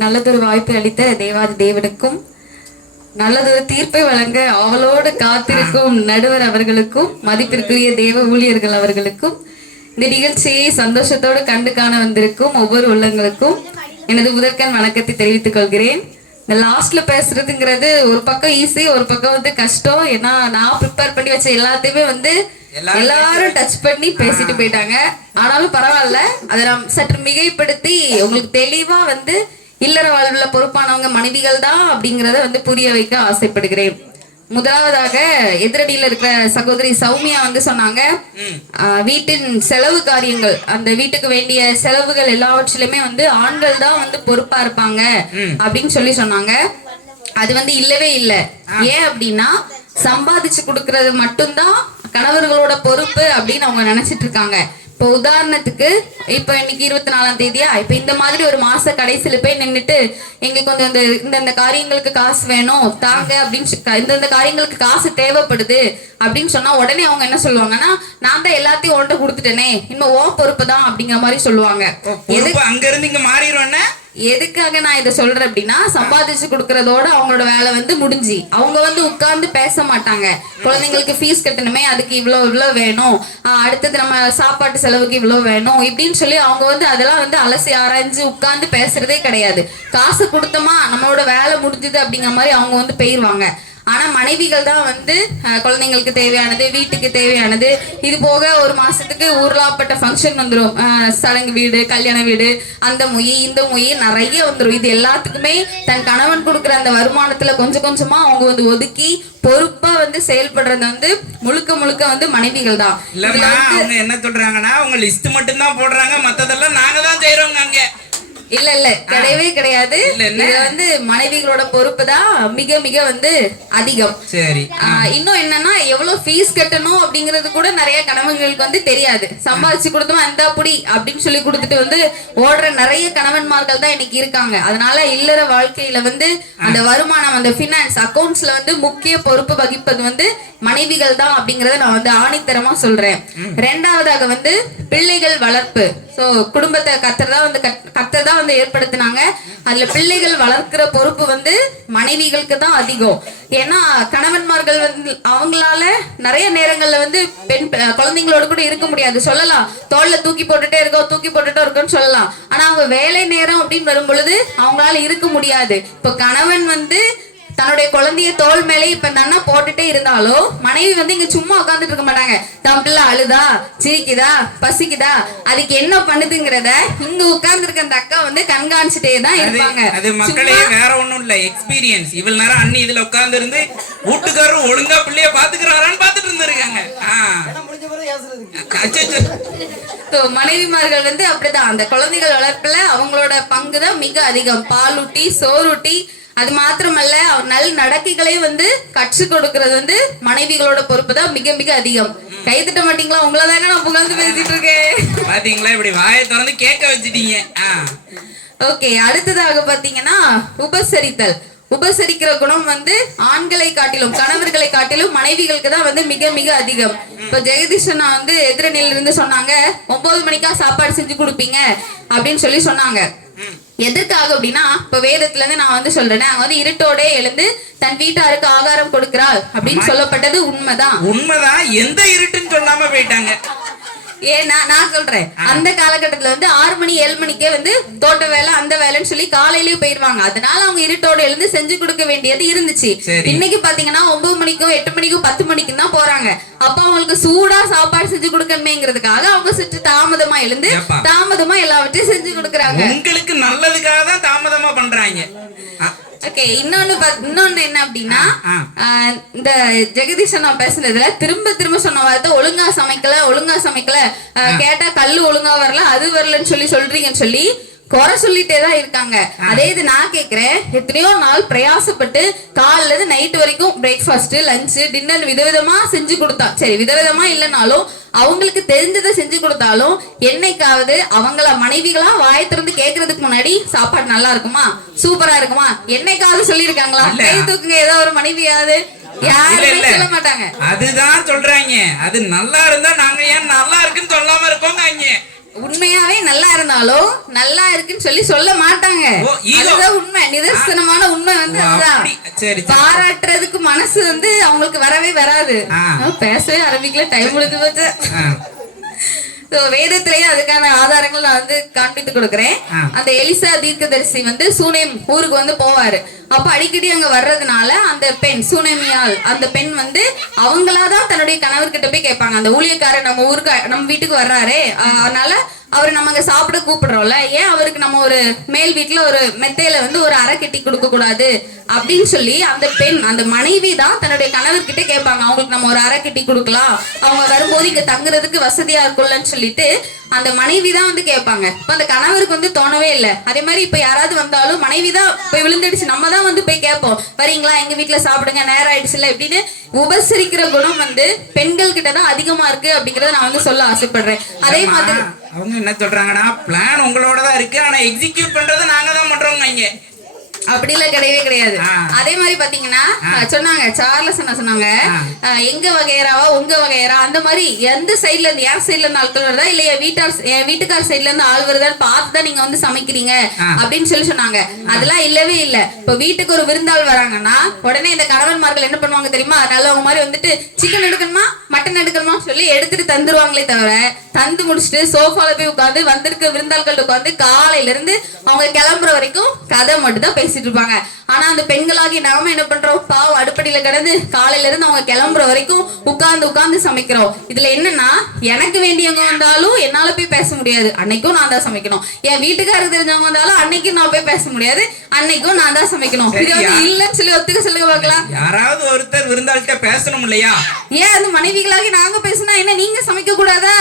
நல்லதொரு வாய்ப்பை அளித்த தேவாதி தேவனுக்கும் நல்லதொரு தீர்ப்பை வழங்க ஆவலோடு காத்திருக்கும் நடுவர் அவர்களுக்கும் மதிப்பிற்குரிய தேவ ஊழியர்கள் அவர்களுக்கும் இந்த நிகழ்ச்சியை சந்தோஷத்தோடு கண்டு காண வந்திருக்கும் ஒவ்வொரு உள்ளங்களுக்கும் எனது முதற்கண் வணக்கத்தை தெரிவித்துக் கொள்கிறேன். இந்த லாஸ்ட்ல பேசுறதுங்கிறது ஒரு பக்கம் ஈஸி, ஒரு பக்கம் வந்து கஷ்டம். ஏன்னா நான் ப்ரிப்பேர் பண்ணி வச்ச எல்லாத்தையுமே வந்து எல்லாரும் டச் பண்ணி பேசிட்டு போயிட்டாங்க. ஆனாலும் பரவாயில்ல, அதை நான் சற்று மிகைப்படுத்தி உங்களுக்கு தெளிவா வந்து இல்லற வாழ்வுல பொறுப்பானவங்க மனைவிகள் தான் அப்படிங்கறத வந்து புரிய வைக்க ஆசைப்படுகிறேன். முதலாவதாக எதிரடியில இருக்கிற சகோதரி சௌமியா வந்து சொன்னாங்க, வீட்டின் செலவு காரியங்கள், அந்த வீட்டுக்கு வேண்டிய செலவுகள் எல்லாவற்றிலுமே வந்து ஆண்கள் தான் வந்து பொறுப்பா இருப்பாங்க அப்படின்னு சொன்னாங்க. அது வந்து இல்லவே இல்லை. ஏன் அப்படின்னா சம்பாதிச்சு கொடுக்கறது மட்டும்தான் கணவர்களோட பொறுப்பு அப்படின்னு அவங்க நினைச்சிட்டு இருக்காங்க. இப்போ உதாரணத்துக்கு இப்ப இன்னைக்கு 24ஆம் தேதியா, இப்ப இந்த மாதிரி ஒரு மாச கடைசியில போய் நின்றுட்டு எங்களுக்கு கொஞ்சம் இந்த காரியங்களுக்கு காசு வேணும் தாங்க அப்படின்னு, இந்த காரியங்களுக்கு காசு தேவைப்படுது அப்படின்னு சொன்னா உடனே அவங்க என்ன சொல்லுவாங்கன்னா, நான் தான் எல்லாத்தையும் உன்கிட்ட கொடுத்துட்டேனே, இன்னும் ஓ பொறுப்பு தான் அப்படிங்கிற மாதிரி சொல்லுவாங்க. அங்க இருந்து இங்க மாறிடுவோன்னு. எதுக்காக நான் இதை சொல்றேன் அப்படின்னா, சம்பாதிச்சு கொடுக்கறதோட அவங்களோட வேலை வந்து முடிஞ்சு அவங்க வந்து உட்கார்ந்து பேச மாட்டாங்க. குழந்தைங்களுக்கு ஃபீஸ் கட்டணுமே, அதுக்கு இவ்வளோ வேணும், அடுத்தது நம்ம சாப்பாட்டு செலவுக்கு இவ்வளோ வேணும் இப்படின்னு சொல்லி அவங்க வந்து அதெல்லாம் வந்து அலசி ஆராய்ஞ்சு உட்கார்ந்து பேசுறதே கிடையாது. காசு கொடுத்தோமா நம்மளோட வேலை முடிஞ்சுது அப்படிங்கிற மாதிரி அவங்க வந்து போயிருவாங்க. ஆனா மனைவிகள் தான் வந்து குழந்தைங்களுக்கு தேவையானது, வீட்டுக்கு தேவையானது, இது போக ஒரு மாசத்துக்கு ஊர்லாப்பட்ட ஃபங்க்ஷன் வந்துடும், சடங்கு வீடு, கல்யாண வீடு, அந்த மொய் இந்த மொய் நிறைய வந்துடும். இது எல்லாத்துக்குமே தன் கணவன் கொடுக்குற அந்த வருமானத்துல கொஞ்சம் கொஞ்சமா அவங்க வந்து ஒதுக்கி பொறுப்பா வந்து செயல்படுறது வந்து முழுக்க வந்து மனைவிகள் தான். அவங்க என்ன சொல்றாங்கன்னா, அவங்க லிஸ்ட் மட்டும் தான் போடுறாங்க, மத்ததெல்லாம் நாங்க தான் செய்யறோங்க. அங்க இல்ல கிடையவே கிடையாது. இது வந்து மனைவிகளோட பொறுப்பு தான் மிக வந்து அதிகம். சரி. இன்னும் என்னன்னா, எவ்வளவு ஃபீஸ் கட்டணும் அப்படிங்கறது கூட நிறைய கணவன்களுக்கு வந்து தெரியாது. சம்பாதிச்சு கொடுத்தோம் அந்த அப்படி அப்படின்னு சொல்லி கொடுத்துட்டு வந்து ஓடுற நிறைய கணவன்மார்கள் தான் இன்னைக்கு இருக்காங்க. அதனால இல்லற வாழ்க்கையில வந்து அந்த வருமானம், அந்த பினான்ஸ் அக்கௌண்ட்ஸ்ல வந்து முக்கிய பொறுப்பு வகிப்பது வந்து மனைவிகள் தான் அப்படிங்கறத நான் வந்து ஆணித்தரமா சொல்றேன். ரெண்டாவதாக வந்து பிள்ளைகள் வளர்ப்பு. சோ குடும்பத்தை கர்த்தர் தான் வந்து ஏற்படுத்தினாங்க. அதுல பிள்ளைகள் வளர்க்கிற பொறுப்பு வந்து மனைவிகளுக்கு தான் அதிகம். ஏன்னா கணவன்மார்கள் வந்து அவங்களால நிறைய நேரங்கள்ல வந்து பெண் குழந்தைங்களோட கூட இருக்க முடியாது. சொல்லலாம் தோல்ல தூக்கி போட்டுட்டே இருக்கோம்னு சொல்லலாம். ஆனா அவங்க வேலை நேரம் அப்படின்னு வரும் பொழுது அவங்களால இருக்க முடியாது. இப்ப கணவன் வந்து தன்னுடைய குழந்தைய தோல் மேலே இப்ப இந்த அண்ணா போட்டுட்டே இருந்தாலும் மனைவி வந்து இங்க சும்மா உட்காந்துட்டு இருக்க மாட்டாங்க. தம் பிள்ளை அழுதா, சிரிக்குதா, பசிக்குதா, அதுக்கு என்ன பண்ணுதுங்கிறத இங்க உட்கார்ந்து இருக்க அந்த அக்கா வந்து கண்காணிச்சுட்டே தான் இருப்பாங்க. அது மக்களே வேற ஒண்ணும் இல்ல, எக்ஸ்பீரியன்ஸ். இவ்வளவு நேரம் அண்ணி இதுல உட்கார்ந்து இருந்து வீட்டுக்காரரும் ஒழுங்கா பிள்ளைய பாத்துக்கிறாரான்னு பாத்துட்டு இருந்திருக்காங்க. மனைவிமார்கள் வந்து அப்படிதான் அந்த குழந்தைகள் வளர்ப்புல அவங்களோட பங்கு தான் மிக அதிகம். பாலூட்டி, சோறுட்டி, அது மாத்திரமல்ல நல் நடக்கைகளையும் வந்து கற்றுக் கொடுக்கறது வந்து மனைவிகளோட பொறுப்பு தான் மிக அதிகம். கை தட்ட மாட்டீங்களா? உங்களை தானே நான் புகழ்ந்து பேசிட்டு இருக்கேன். பாத்தீங்களா, இப்படி வாயை திறந்து கேட்க வச்சுட்டீங்க. ஓகே, அடுத்ததாக பாத்தீங்கன்னா உபசரித்தல். உபசரிக்கிற குணம் வந்து ஆண்களை காட்டிலும் கணவர்களை காட்டிலும் மனைவிகளுக்கு தான் வந்து மிக அதிகம். இப்ப ஜெகதீஷன் வந்து எதிரணியில இருந்து சொன்னாங்க, 9 மணிக்கா சாப்பாடு செஞ்சு கொடுப்பீங்க அப்படின்னு சொன்னாங்க. எதற்காக அப்படின்னா, இப்ப வேதத்துல இருந்து நான் வந்து சொல்றேன், அவங்க வந்து இருட்டோட எழுந்து தன் வீட்டாருக்கு ஆகாரம் கொடுக்கிறாள் அப்படின்னு சொல்லப்பட்டது உண்மைதான். எந்த இருட்டுன்னு சொல்லாம போயிட்டாங்க. ஏன்னா நான் சொல்றேன், அந்த காலகட்டத்துல வந்து 6 மணி 7 மணிக்கே வந்து தோட்ட வேலை அந்த வேலைன்னு சொல்லி காலையிலேயே போயிருவாங்க. அதனால அவங்க இருட்டோட எழுந்து செஞ்சு கொடுக்க வேண்டியது இருந்துச்சு. இன்னைக்கு பாத்தீங்கன்னா 9 மணிக்கும் 8 மணிக்கும் 10 மணிக்கும் தான் போறாங்க. அப்ப அவங்களுக்கு சூடா சாப்பாடு செஞ்சு கொடுக்கணுமேங்கிறதுக்காக அவங்க சற்று தாமதமா எழுந்து தாமதமா எல்லாவற்றையும் செஞ்சு கொடுக்கறாங்க. உங்களுக்கு நல்லதுக்காக தான் தாமதமா பண்றாங்க. ஓகே, இன்னொன்னு என்ன அப்படின்னா, இந்த ஜெகதீஷன் நான் பேசுனதுல திரும்ப சொன்ன வார்த்தை ஒழுங்கா சமைக்கல கேட்டா கல்லு ஒழுங்கா வரல, அது வரலன்னு சொல்றீங்கன்னு சொல்லி குறை சொல்லிட்டே தான் இருக்காங்க. அதே இது நான் கேக்குறேன், எத்தனையோ நாள் பிரயாசப்பட்டு காலைல இருந்து நைட் வரைக்கும் பிரேக்ஃபாஸ்ட், லஞ்ச், டின்னர் விதவிதமா செஞ்சு கொடுத்தா, சரி விதவிதமா இல்லைனாலும் அவங்களுக்கு தெரிஞ்சதை செஞ்சு கொடுத்தாலும் என்னைக்காவது அவங்கள மனைவிகளா வாயை திறந்து கேட்கறதுக்கு முன்னாடி சாப்பாடு நல்லா இருக்குமா, சூப்பரா இருக்குமா என்னைக்காவது சொல்லியிருக்காங்களா? கை தூக்குங்க ஏதோ ஒரு மனைவியாவது. யாருமே சொல்ல மாட்டாங்க. அதுதான் சொல்றாங்க, அது நல்லா இருந்தா நாங்க ஏன் நல்லா இருக்குன்னு சொல்லாம இருக்கோங்க. உண்மையாவே நல்லா இருந்தாலும் நல்லா இருக்குன்னு சொல்ல மாட்டாங்க. அதுதான் உண்மை, நிதர்சனமான உண்மை வந்து அதுதான். பாராட்டுறதுக்கு மனசு வந்து அவங்களுக்கு வரவே வராது. பேசவே ஆரம்பிக்கல, டைம் முடிஞ்சு போச்சு. வேதத்திலேயே அதுக்கான ஆதாரங்கள் நான் வந்து காண்பித்து கொடுக்குறேன். அந்த எலிசா தீர்க்கதரிசி வந்து சூனேம் ஊருக்கு வந்து போவாரு. அப்ப அடிக்கடி அங்க வர்றதுனால அந்த பெண் சூனேமியால் அந்த பெண் வந்து அவங்களாதான் தன்னுடைய கணவர்கிட்ட போய் கேட்பாங்க, அந்த ஊழியக்காரர் நம்ம ஊருக்கு நம்ம வீட்டுக்கு வர்றாரே, அதனால அவரு நம்ம அங்க சாப்பிட கூப்பிடுறோம்ல, ஏன் அவருக்கு நம்ம ஒரு மேல் வீட்டுல ஒரு மெத்தையில வந்து ஒரு அறை கட்டி கொடுக்க கூடாது அப்படின்னு சொல்லி அந்த பெண் அந்த மனைவி தான் தன்னுடைய கணவர்கிட்ட கேட்பாங்க, அவங்களுக்கு நம்ம ஒரு அறை கட்டி கொடுக்கலாம், அவங்க வரும்போது இங்க தங்குறதுக்கு வசதியா இருக்கும்லன்னு சொல்லிட்டு அந்த மனைவி தான் வந்து கேட்பாங்க. இப்ப அந்த கணவருக்கு வந்து தோணவே இல்லை. அதே மாதிரி இப்ப யாராவது வந்தாலும் மனைவி தான் போய் விழுந்துடுச்சு, நம்ம தான் வந்து போய் கேட்போம், வரீங்களா எங்க வீட்டுல சாப்பிடுங்க நேரம் ஆயிடுச்சுல இப்படின்னு உபசரிக்கிற குணம் வந்து பெண்கள் கிட்டதான் அதிகமா இருக்கு அப்படிங்கறத நான் வந்து சொல்ல ஆசைப்படுறேன். அதே மாதிரி அவங்க என்ன சொல்றாங்கன்னா, பிளான் உங்களோட தான் இருக்கு, ஆனா எக்ஸிக்யூட் பண்றது நாங்க தான் பண்றோங்க இங்க. அப்படி எல்லாம் கிடையவே கிடையாது. அதே மாதிரி பாத்தீங்கன்னா சொன்னாங்க, சார்லஸ் என்ன சொன்னாங்க, எங்க வகையறாவா உங்க வகையறா, அந்த மாதிரி எந்த சைட்ல இருந்து யார் சைட்ல இருந்து ஆட்கள் வருதா இல்ல என் வீட்டுக்கார சைட்ல இருந்து ஆள் வருதான்னு பார்த்துதான் நீங்க வந்து சமைக்கிறீங்க அப்படின்னு சொன்னாங்க. அதெல்லாம் இல்லவே இல்ல. இப்ப வீட்டுக்கு ஒரு விருந்தாள் வராங்கன்னா உடனே இந்த கணவன்மார்கள் என்ன பண்ணுவாங்க தெரியுமா, நல்லவங்க மாதிரி வந்துட்டு சிக்கன் எடுக்கணுமா மட்டன் எடுக்கணுமா சொல்லி எடுத்துட்டு தந்துருவாங்களே தவிர, தந்து முடிச்சுட்டு சோஃபால போய் உட்காந்து வந்திருக்க விருந்தாள்கள் உட்காந்து காலையில இருந்து அவங்க கிளம்புற வரைக்கும் கதை மட்டும் தான் பேசிட்டு இருப்பாங்க. ஆனா அந்த பெண்களாகி நாம என்ன பண்றோம், பாவம் அடுப்படியில கிடந்து காலையில இருந்து அவங்க கிளம்புற வரைக்கும் உட்கார்ந்து சமைக்கிறோம். இதுல என்னன்னா, எனக்கு வேண்டியவங்க வந்தாலும் என்னால போய் பேச முடியாது, அன்னைக்கும் நான் தான் சமைக்கணும். என் வீட்டுக்காரருக்கு தெரிஞ்சவங்க வந்தாலும் அன்னைக்கும் நான் போய் பேச முடியாது, அன்னைக்கும் நான் தான் சமைக்கணும். இது வந்து இல்லன்னு சொல்லி ஒத்துக்க சொல்லுங்க பார்க்கலாம். யாராவது ஒருத்தர் விருந்தாள்கிட்ட பேசணும் இல்லையா? ஏன் அந்த மனைவிகளாகி நாங்க பேசினா என்ன நீங்க சமைக்க கூடாதா?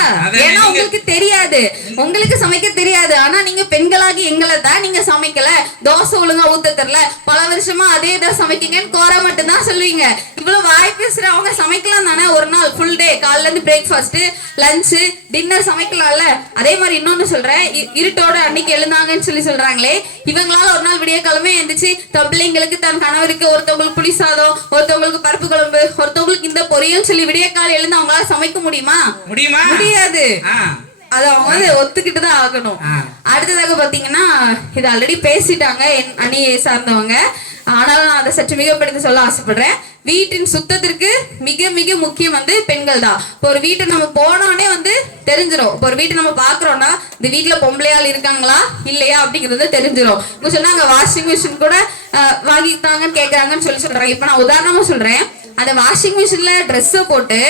ஏன்னா உங்களுக்கு தெரியாது, உங்களுக்கு சமைக்க தெரியாது. ஆனா நீங்க பெண்களாகி எங்களை தான் நீங்க சமைக்கல, தோசை ஒழுங்கா ஊத்த தெரியல, பல வருஷமா அதே தான் சமைக்கீங்கன்னு கோர மட்டும் தான் சொல்லுவீங்க. இவ்வளவு வாய் பேசுறவங்க சமைக்கலாம் தானே, ஒரு நாள் ஃபுல் டே காலைல இருந்து பிரேக்ஃபாஸ்ட் லஞ்ச் டின்னர் சமைக்கலாம்ல. அதே மாதிரி இன்னொன்னு சொல்றேன், இருட்டோட அன்னைக்கு எழுந்தாங்கன்னு சொல்றாங்களே, இவங்களால ஒரு நாள் விடிய கிழமை எழுந்துச்சு பிள்ளைங்களுக்கு தன் கணவருக்கு ஒருத்தவங்களுக்கு புளி சாதம், ஒருத்தவங்களுக்கு பருப்பு குழம்பு, ஒருத்தவங்களுக்கு இந்த பொரியல் சொல்லி விடிய காலம் எழுந்து அவங்களால சமைக்க முடியுமா? முடியாது. அத அவங்க வந்து ஒத்துக்கிட்டு தான் ஆகணும். அடுத்ததாக பாத்தீங்கன்னா, இது ஆல்ரெடி பேசிட்டாங்க என் அணியை சார்ந்தவங்க, ஆனாலும் நான் அதை சற்று மிகப்படுத்தி சொல்ல ஆசைப்படுறேன். வீட்டின் சுத்தத்திற்கு மிக மிக முக்கியம் வந்து பெண்கள் தான். இப்போ ஒரு வீட்டை நம்ம போனோடனே வந்து தெரிஞ்சிடும். இப்போ ஒரு வீட்டை நம்ம பாக்குறோம்னா இந்த வீட்டுல பொம்பளையாள் இருக்காங்களா இல்லையா அப்படிங்கறது தெரிஞ்சிடும். இப்போ சொன்னாங்க வாஷிங் மிஷின் கூட வாங்கிட்டாங்கன்னு கேக்குறாங்கன்னு சொல்றாங்க. இப்ப நான் உதாரணமா சொல்றேன், அந்த வாஷிங் மிஷின்ல ட்ரெஸ் போட்டு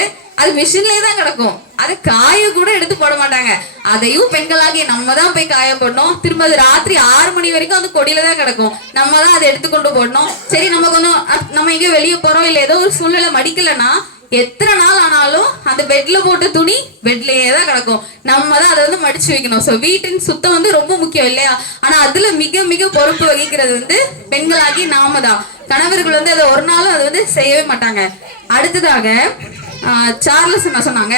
அது மிஷின்லயே தான் கிடக்கும், அதை காய கூட எடுத்து போட மாட்டாங்க. அதையும் பெண்களாகி நம்ம தான் போய் காய போடணும். திரும்ப அது ராத்திரி 6 மணி வரைக்கும் அந்த கொடியில தான் கிடக்கும், நம்ம தான் அதை எடுத்துக்கொண்டு போடணும். சரி, நம்ம கொஞ்சம் நம்ம எங்கேயோ வெளியே போறோம் இல்ல ஏதோ ஒரு சூழ்நிலை மடிக்கலன்னா எத்தனை நாள் ஆனாலும் அந்த பெட்ல போட்ட துணி பெட்லயே தான் கிடக்கும், நம்ம தான் அதை வந்து மடிச்சு வைக்கணும். ஸோ வீட்டின் சுத்தம் வந்து ரொம்ப முக்கியம் இல்லையா? ஆனா அதுல மிக மிக பொறுப்பு வகிக்கிறது வந்து பெண்களாகி நாம தான். கணவர்கள் வந்து அதை ஒரு நாளும் அதை வந்து செய்யவே மாட்டாங்க. அடுத்ததாக சார்லஸ் என்ன சொன்னாங்க,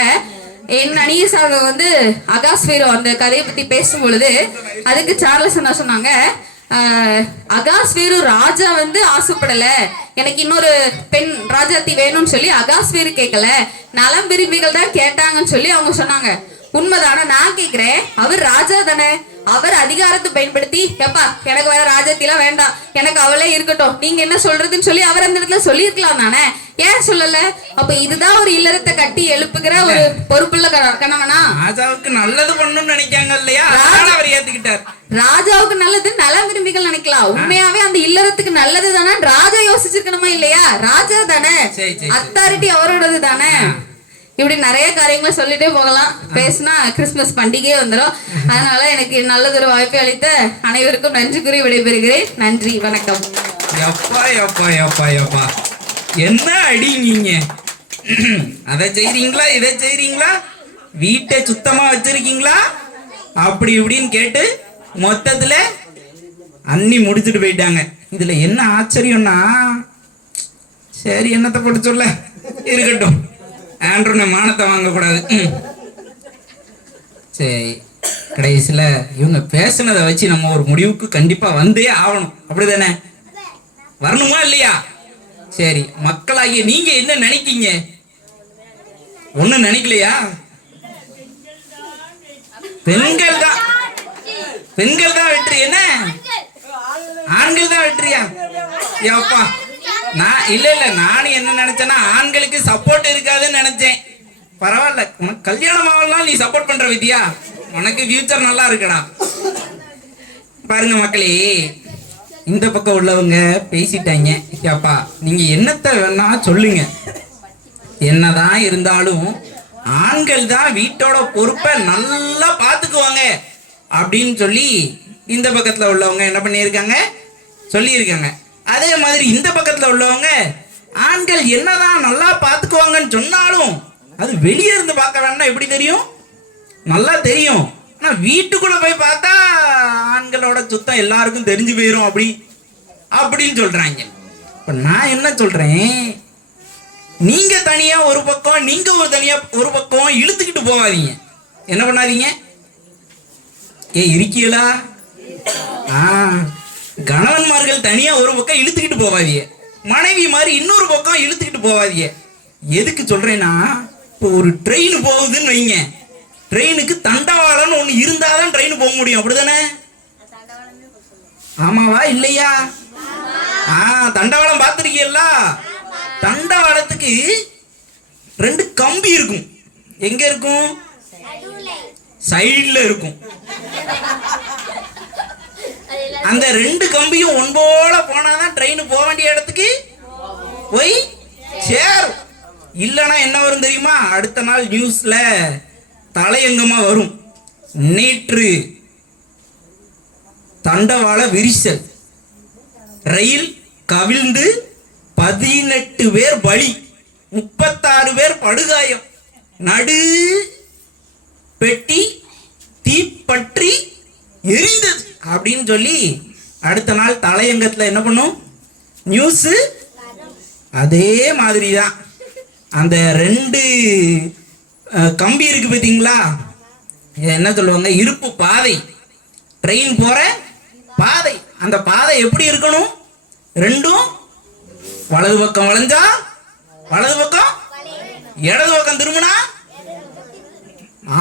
என் அணியை சார்ந்த வந்து அகாஸ்வேரோ அந்த கதையை பத்தி பேசும் பொழுது அதுக்கு சார்லஸ் என்ன சொன்னாங்க, அகாஸ்வேரு ராஜா வந்து ஆசைப்படல, எனக்கு இன்னொரு பெண் ராஜாத்தி வேணும்னு சொல்லி அகாஸ்வேரு கேட்கல, நலம் விரும்பிகள் தான் கேட்டாங்கன்னு சொல்லி அவங்க சொன்னாங்க. உண்மைதான? நான் கேக்குறேன், அவர் ராஜா தானே, அவர் அதிகாரத்தை பயன்படுத்தி எப்பா எனக்கு வேற ராஜாத்திலாம் வேண்டாம், எனக்கு அவளே இருக்கட்டும், நீங்க என்ன சொல்றதுன்னு சொல்லி அவர் அந்த இடத்துல சொல்லியிருக்கலாம் தானே, ஏன் சொல்லல? அப்ப இதுதான் ஒரு இல்லறத்தை கட்டி எழுப்புகிற ஒரு பொறுப்புள்ள கணவனா? ராஜாவுக்கு நல்லது பண்ணணும்னு நினைக்காங்க இல்லையா, அவர் ஏத்துக்கிட்டார். ராஜாவுக்கு நல்லது நல விரும்பிகள் நினைக்கலாம், உண்மையாவே அந்த இல்லறத்துக்கு நல்லது தானே ராஜா யோசிச்சிருக்கணுமா இல்லையா? ராஜா தானே, அத்தாரிட்டி அவரோடது தானே. இப்படி நிறைய காரியங்களை சொல்லிட்டே போகலாம், பேசினா கிறிஸ்துமஸ் பண்டிகையே வந்துடும். அதனால எனக்கு நல்லதொரு வாய்ப்பை அளித்த அனைவருக்கும் நன்றி கூறி விடைபெறுகிறேன். நன்றி, வணக்கம். எப்பா எப்பா எப்பா எப்பா என்ன அடி நீங்க, அதை செய்றீங்களா இதை செய்றீங்களா, வீட்டை சுத்தமா வச்சிருக்கீங்களா அப்படி இப்படின்னு கேட்டு மொத்தத்துல அண்ணி முடிச்சுட்டு போயிட்டாங்க. இதுல என்ன ஆச்சரியம்னா, சரி என்னத்தை போட்டு சொல்ல, இருக்கட்டும், ஆண்ட்ரோன மானத்தை வாங்கக்கூடாது. சரி, கடைசியில் இவங்க பேசுனதை வச்சு நம்ம ஒரு முடிவுக்கு கண்டிப்பா வந்தே ஆகணும், அப்படிதானே? வரணுமா இல்லையா? சரி, மக்களாகிய நீங்க என்ன நினைக்கீங்க? ஒண்ணும் நினைக்கலையா? பெண்கள் தான் வெற்றி. என்ன ஆண்கள் தான் வெற்றியா? ஏப்பா, நான் இல்ல நானும் என்ன நினைச்சேன்னா ஆண்களுக்கு சப்போர்ட் இருக்காதுன்னு நினைச்சேன். பரவாயில்ல, உனக்கு கல்யாணம் ஆகலாம், நீ சப்போர்ட் பண்ற வித்யா, உனக்கு ஃபியூச்சர் நல்லா இருக்குடா. பாருங்க மக்களே, இந்த பக்கம் உள்ளவங்க பேசிட்டாங்க. ஏப்பா, நீங்க என்னத்தை வேணா சொல்லுங்க, என்னதான் இருந்தாலும் ஆண்கள் தான் வீட்டோட பொறுப்பை நல்லா பாத்துக்குவாங்க அப்படின்னு சொல்லி இந்த பக்கத்துல உள்ளவங்க என்ன பண்ணியிருக்காங்க, சொல்லியிருக்காங்க. அதே மாதிரி இந்த பக்கத்துல உள்ளவங்க ஆண்கள் என்னதான் நல்லா பாத்துக்குவாங்கன்னு சொன்னாலும் அது வெளியே இருந்து பார்க்க வேண்டாம், எப்படி தெரியும்? நல்லா தெரியும். ஆனா வீட்டுக்குள்ள போய் பார்த்தா ஆண்களோட சுத்தம் எல்லாருக்கும் தெரிஞ்சு போயிரும் அப்படின்னு சொல்றாங்க. இப்ப நான் என்ன சொல்றேன், நீங்க தனியா ஒரு பக்கம், நீங்க தனியா ஒரு பக்கம் இழுத்துக்கிட்டு போகாதீங்க. என்ன பண்ணாதீங்க? இருக்கீங்களா? கணவன்மார்கள் தனியா ஒரு பக்கம் இழுத்துக்கிட்டு போவாதீங்க, மனைவி மாதிரி இன்னொரு பக்கம் இழுத்துக்கிட்டு போவாதீங்க. எதுக்கு சொல்றேன்னா, இப்போ ஒரு ட்ரெயின் போகுதுன்னு வைங்க, ட்ரெயினுக்கு தண்டவாளம்னு ஒண்ணு இருந்தாதான் ட்ரெயின் போக முடியும், அப்படிதானே? ஆமாவா இல்லையா? தண்டவாளம் பார்த்திருக்கீங்களா? தண்டவாளத்துக்கு 2 கம்பி இருக்கும். எங்க இருக்கும்? சைடுல இருக்கும். அந்த 2 கம்பியும் ஒன்போல போனாதான் ட்ரெயின் போக வேண்டிய இடத்துக்கு போய் சேரும். இல்லைன்னா என்ன வரும் தெரியுமா? அடுத்த நாள் நியூஸ்ல தலையங்கமா வரும், நேற்று தண்டவாள விரிசல், ரயில் கவிழ்ந்து 18 பேர் பலி, 36 பேர் படுகாயம், நடு பெட்டி தீப்பற்றி எரிந்தது அப்படின்னு சொல்லி அடுத்த நாள் தலையங்கத்துல என்ன பண்ணும் நியூஸ். அதே மாதிரி தான் அந்த 2 கம்பி இருக்கு பார்த்தீங்களா, என்ன சொல்லுவாங்க, இருப்பு பாதை, ட்ரெயின் போற பாதை. அந்த பாதை எப்படி இருக்கணும்? 2ம் வலது பக்கம் வளைஞ்சா வலது பக்கம், இடது பக்கம் திரும்பினா,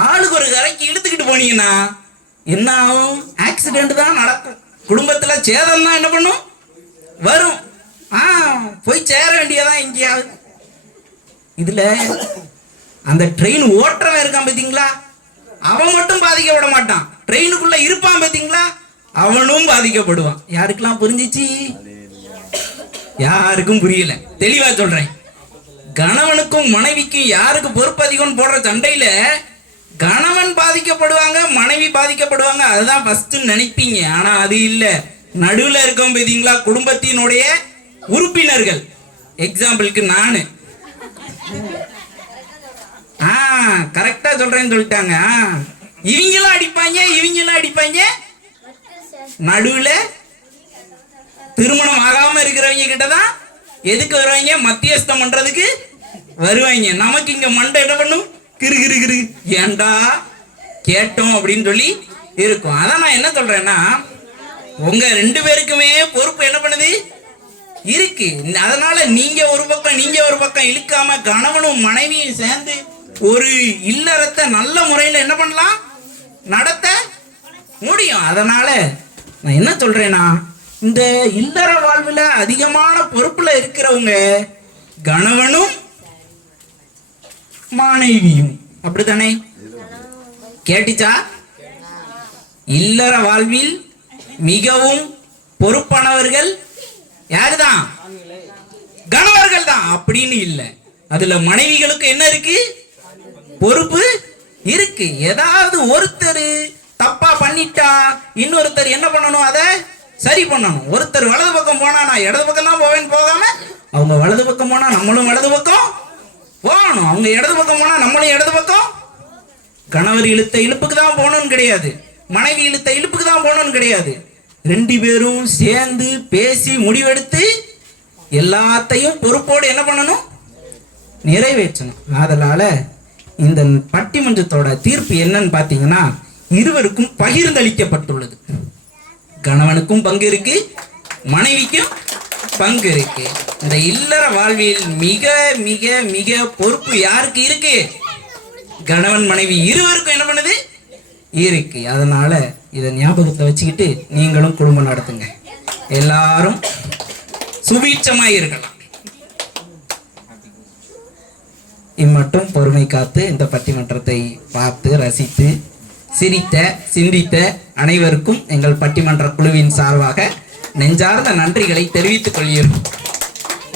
ஆளுக்கு ஒரு கரைக்கு இழுத்துக்கிட்டு போனீங்கன்னா என்ன ஆகும்? ஆக்சிடென்ட் தான் நடக்கும். குடும்பத்துல சேதம் தான் என்ன பண்ணும், வரும். போய் சேர வேண்டியதான் எங்கேயாவது. இதுல அந்த ட்ரெயின் ஓட்டுறவன் இருக்கான் பார்த்தீங்களா, அவன் மட்டும் பாதிக்கப்பட மாட்டான், ட்ரெயினுக்குள்ள இருப்பான் பார்த்தீங்களா, அவனும் பாதிக்கப்படுவான். யாருக்கெல்லாம் புரிஞ்சிச்சு? யாருக்கும் புரியல. தெளிவா சொல்றேன், கணவனுக்கும் மனைவிக்கும் யாருக்கு பொறுப்பு அதிகம்னு போடுற சண்டையில கணவன் பாதிக்கப்படுவாங்க, மனைவி பாதிக்கப்படுவாங்க, அதுதான் ஃபர்ஸ்ட் நினைப்பீங்க. ஆனா அது இல்ல, நடுவுல இருக்கோம் பார்த்தீங்களா, குடும்பத்தினுடைய உறுப்பினர்கள். எக்ஸாம்பிளுக்கு நானு கரெக்டா சொல்றேன்னு சொல்லிட்டாங்க. இவங்களும் அடிப்பாங்க. நடுவுல திருமணம் ஆகாம இருக்கிறவங்க கிட்டதான் எதுக்கு வருவாங்க? மத்தியஸ்தம் பண்றதுக்கு வருவாங்க. நமக்கு இங்க மண்டை என்ன பண்ணும்? கிரு ஏண்டா கேட்டோம் அப்படின்னு சொல்லி இருக்கும். அதான் நான் என்ன சொல்றேன்னா, உங்க 2 பேருக்குமே பொறுப்பு என்ன பண்ணுது இருக்கு. அதனால நீங்க ஒரு பக்கம் இழுக்காம கணவனும் மனைவியும் சேர்ந்து ஒரு இல்லறத்தை நல்ல முறையில் என்ன பண்ணலாம், நடத்த முடியும். அதனால நான் என்ன சொல்றேன்னா, இந்த இல்லற வாழ்வுல அதிகமான பொறுப்புல இருக்கிறவங்க கணவனும் மனைவியும், அப்படித்தானே? கேட்டுச்சா? இல்லற வாழ்வில் மிகவும் பொறுப்பானவர்கள் யாருதான்? கணவர்கள் தான் அப்படின்னு இல்லை. அதுல மனைவிகளுக்கு என்ன இருக்கு? பொறுப்பு இருக்கு. ஏதாவது ஒருத்தர் தப்பா பண்ணிட்டா இன்னொருத்தர் என்ன பண்ணணும்? அதை சரி பண்ணணும். ஒருத்தர் வலது பக்கம் போனா நான் இடது பக்கம் தான் போவேன்னு போகாம, அவங்க வலது பக்கம் போனா நம்மளும் வலது பக்கம் போகணும். அவங்க இடது பக்கம் போனா நம்மளும் இடது பக்கம். கணவர் இழுத்த இழுப்புக்கு தான் போகணும்னு கிடையாது. மனைவி இழுத்த இழுப்புக்கு தான் போகணும்னு கிடையாது. 2 பேரும் சேர்ந்து பேசி முடிவெடுத்து எல்லாத்தையும் பொறுப்போடு என்ன பண்ணணும், நிறைவேற்றணும். அதனால இந்த பட்டிமன்றத்தோட தீர்ப்பு என்னன்னு பார்த்தீங்கன்னா, இருவருக்கும் பகிர்ந்தளிக்கப்பட்டுள்ளது. கணவனுக்கும் பங்கு இருக்கு, மனைவிக்கும் பங்கு இருக்கு. இந்த இல்லற வாழ்வில் மிக மிக மிக பொறுப்பு யாருக்கு இருக்கு? கணவன் மனைவி இருவருக்கும் என்ன பண்ணுது இருக்கு. அதனால இதை ஞாபகத்தை வச்சுக்கிட்டு நீங்களும் குடும்பம் நடத்துங்க. எல்லாரும் சுபீட்சமாய் இருக்கலாம். இம்மட்டும் பொறுமை காத்து இந்த பட்டிமன்றத்தை பார்த்து ரசித்து சிரித்த சிந்தித்த அனைவருக்கும் எங்கள் பட்டிமன்ற குழுவின் சார்பாக நெஞ்சார்ந்த நன்றிகளை தெரிவித்துக் கொள்கிறோம்.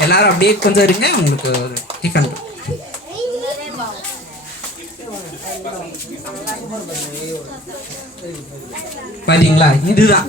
எல்லாரும் அப்படியே கொஞ்சம் இருங்க, உங்களுக்கு ஒரு டிஃபன். பாத்தீங்களா, இதுதான்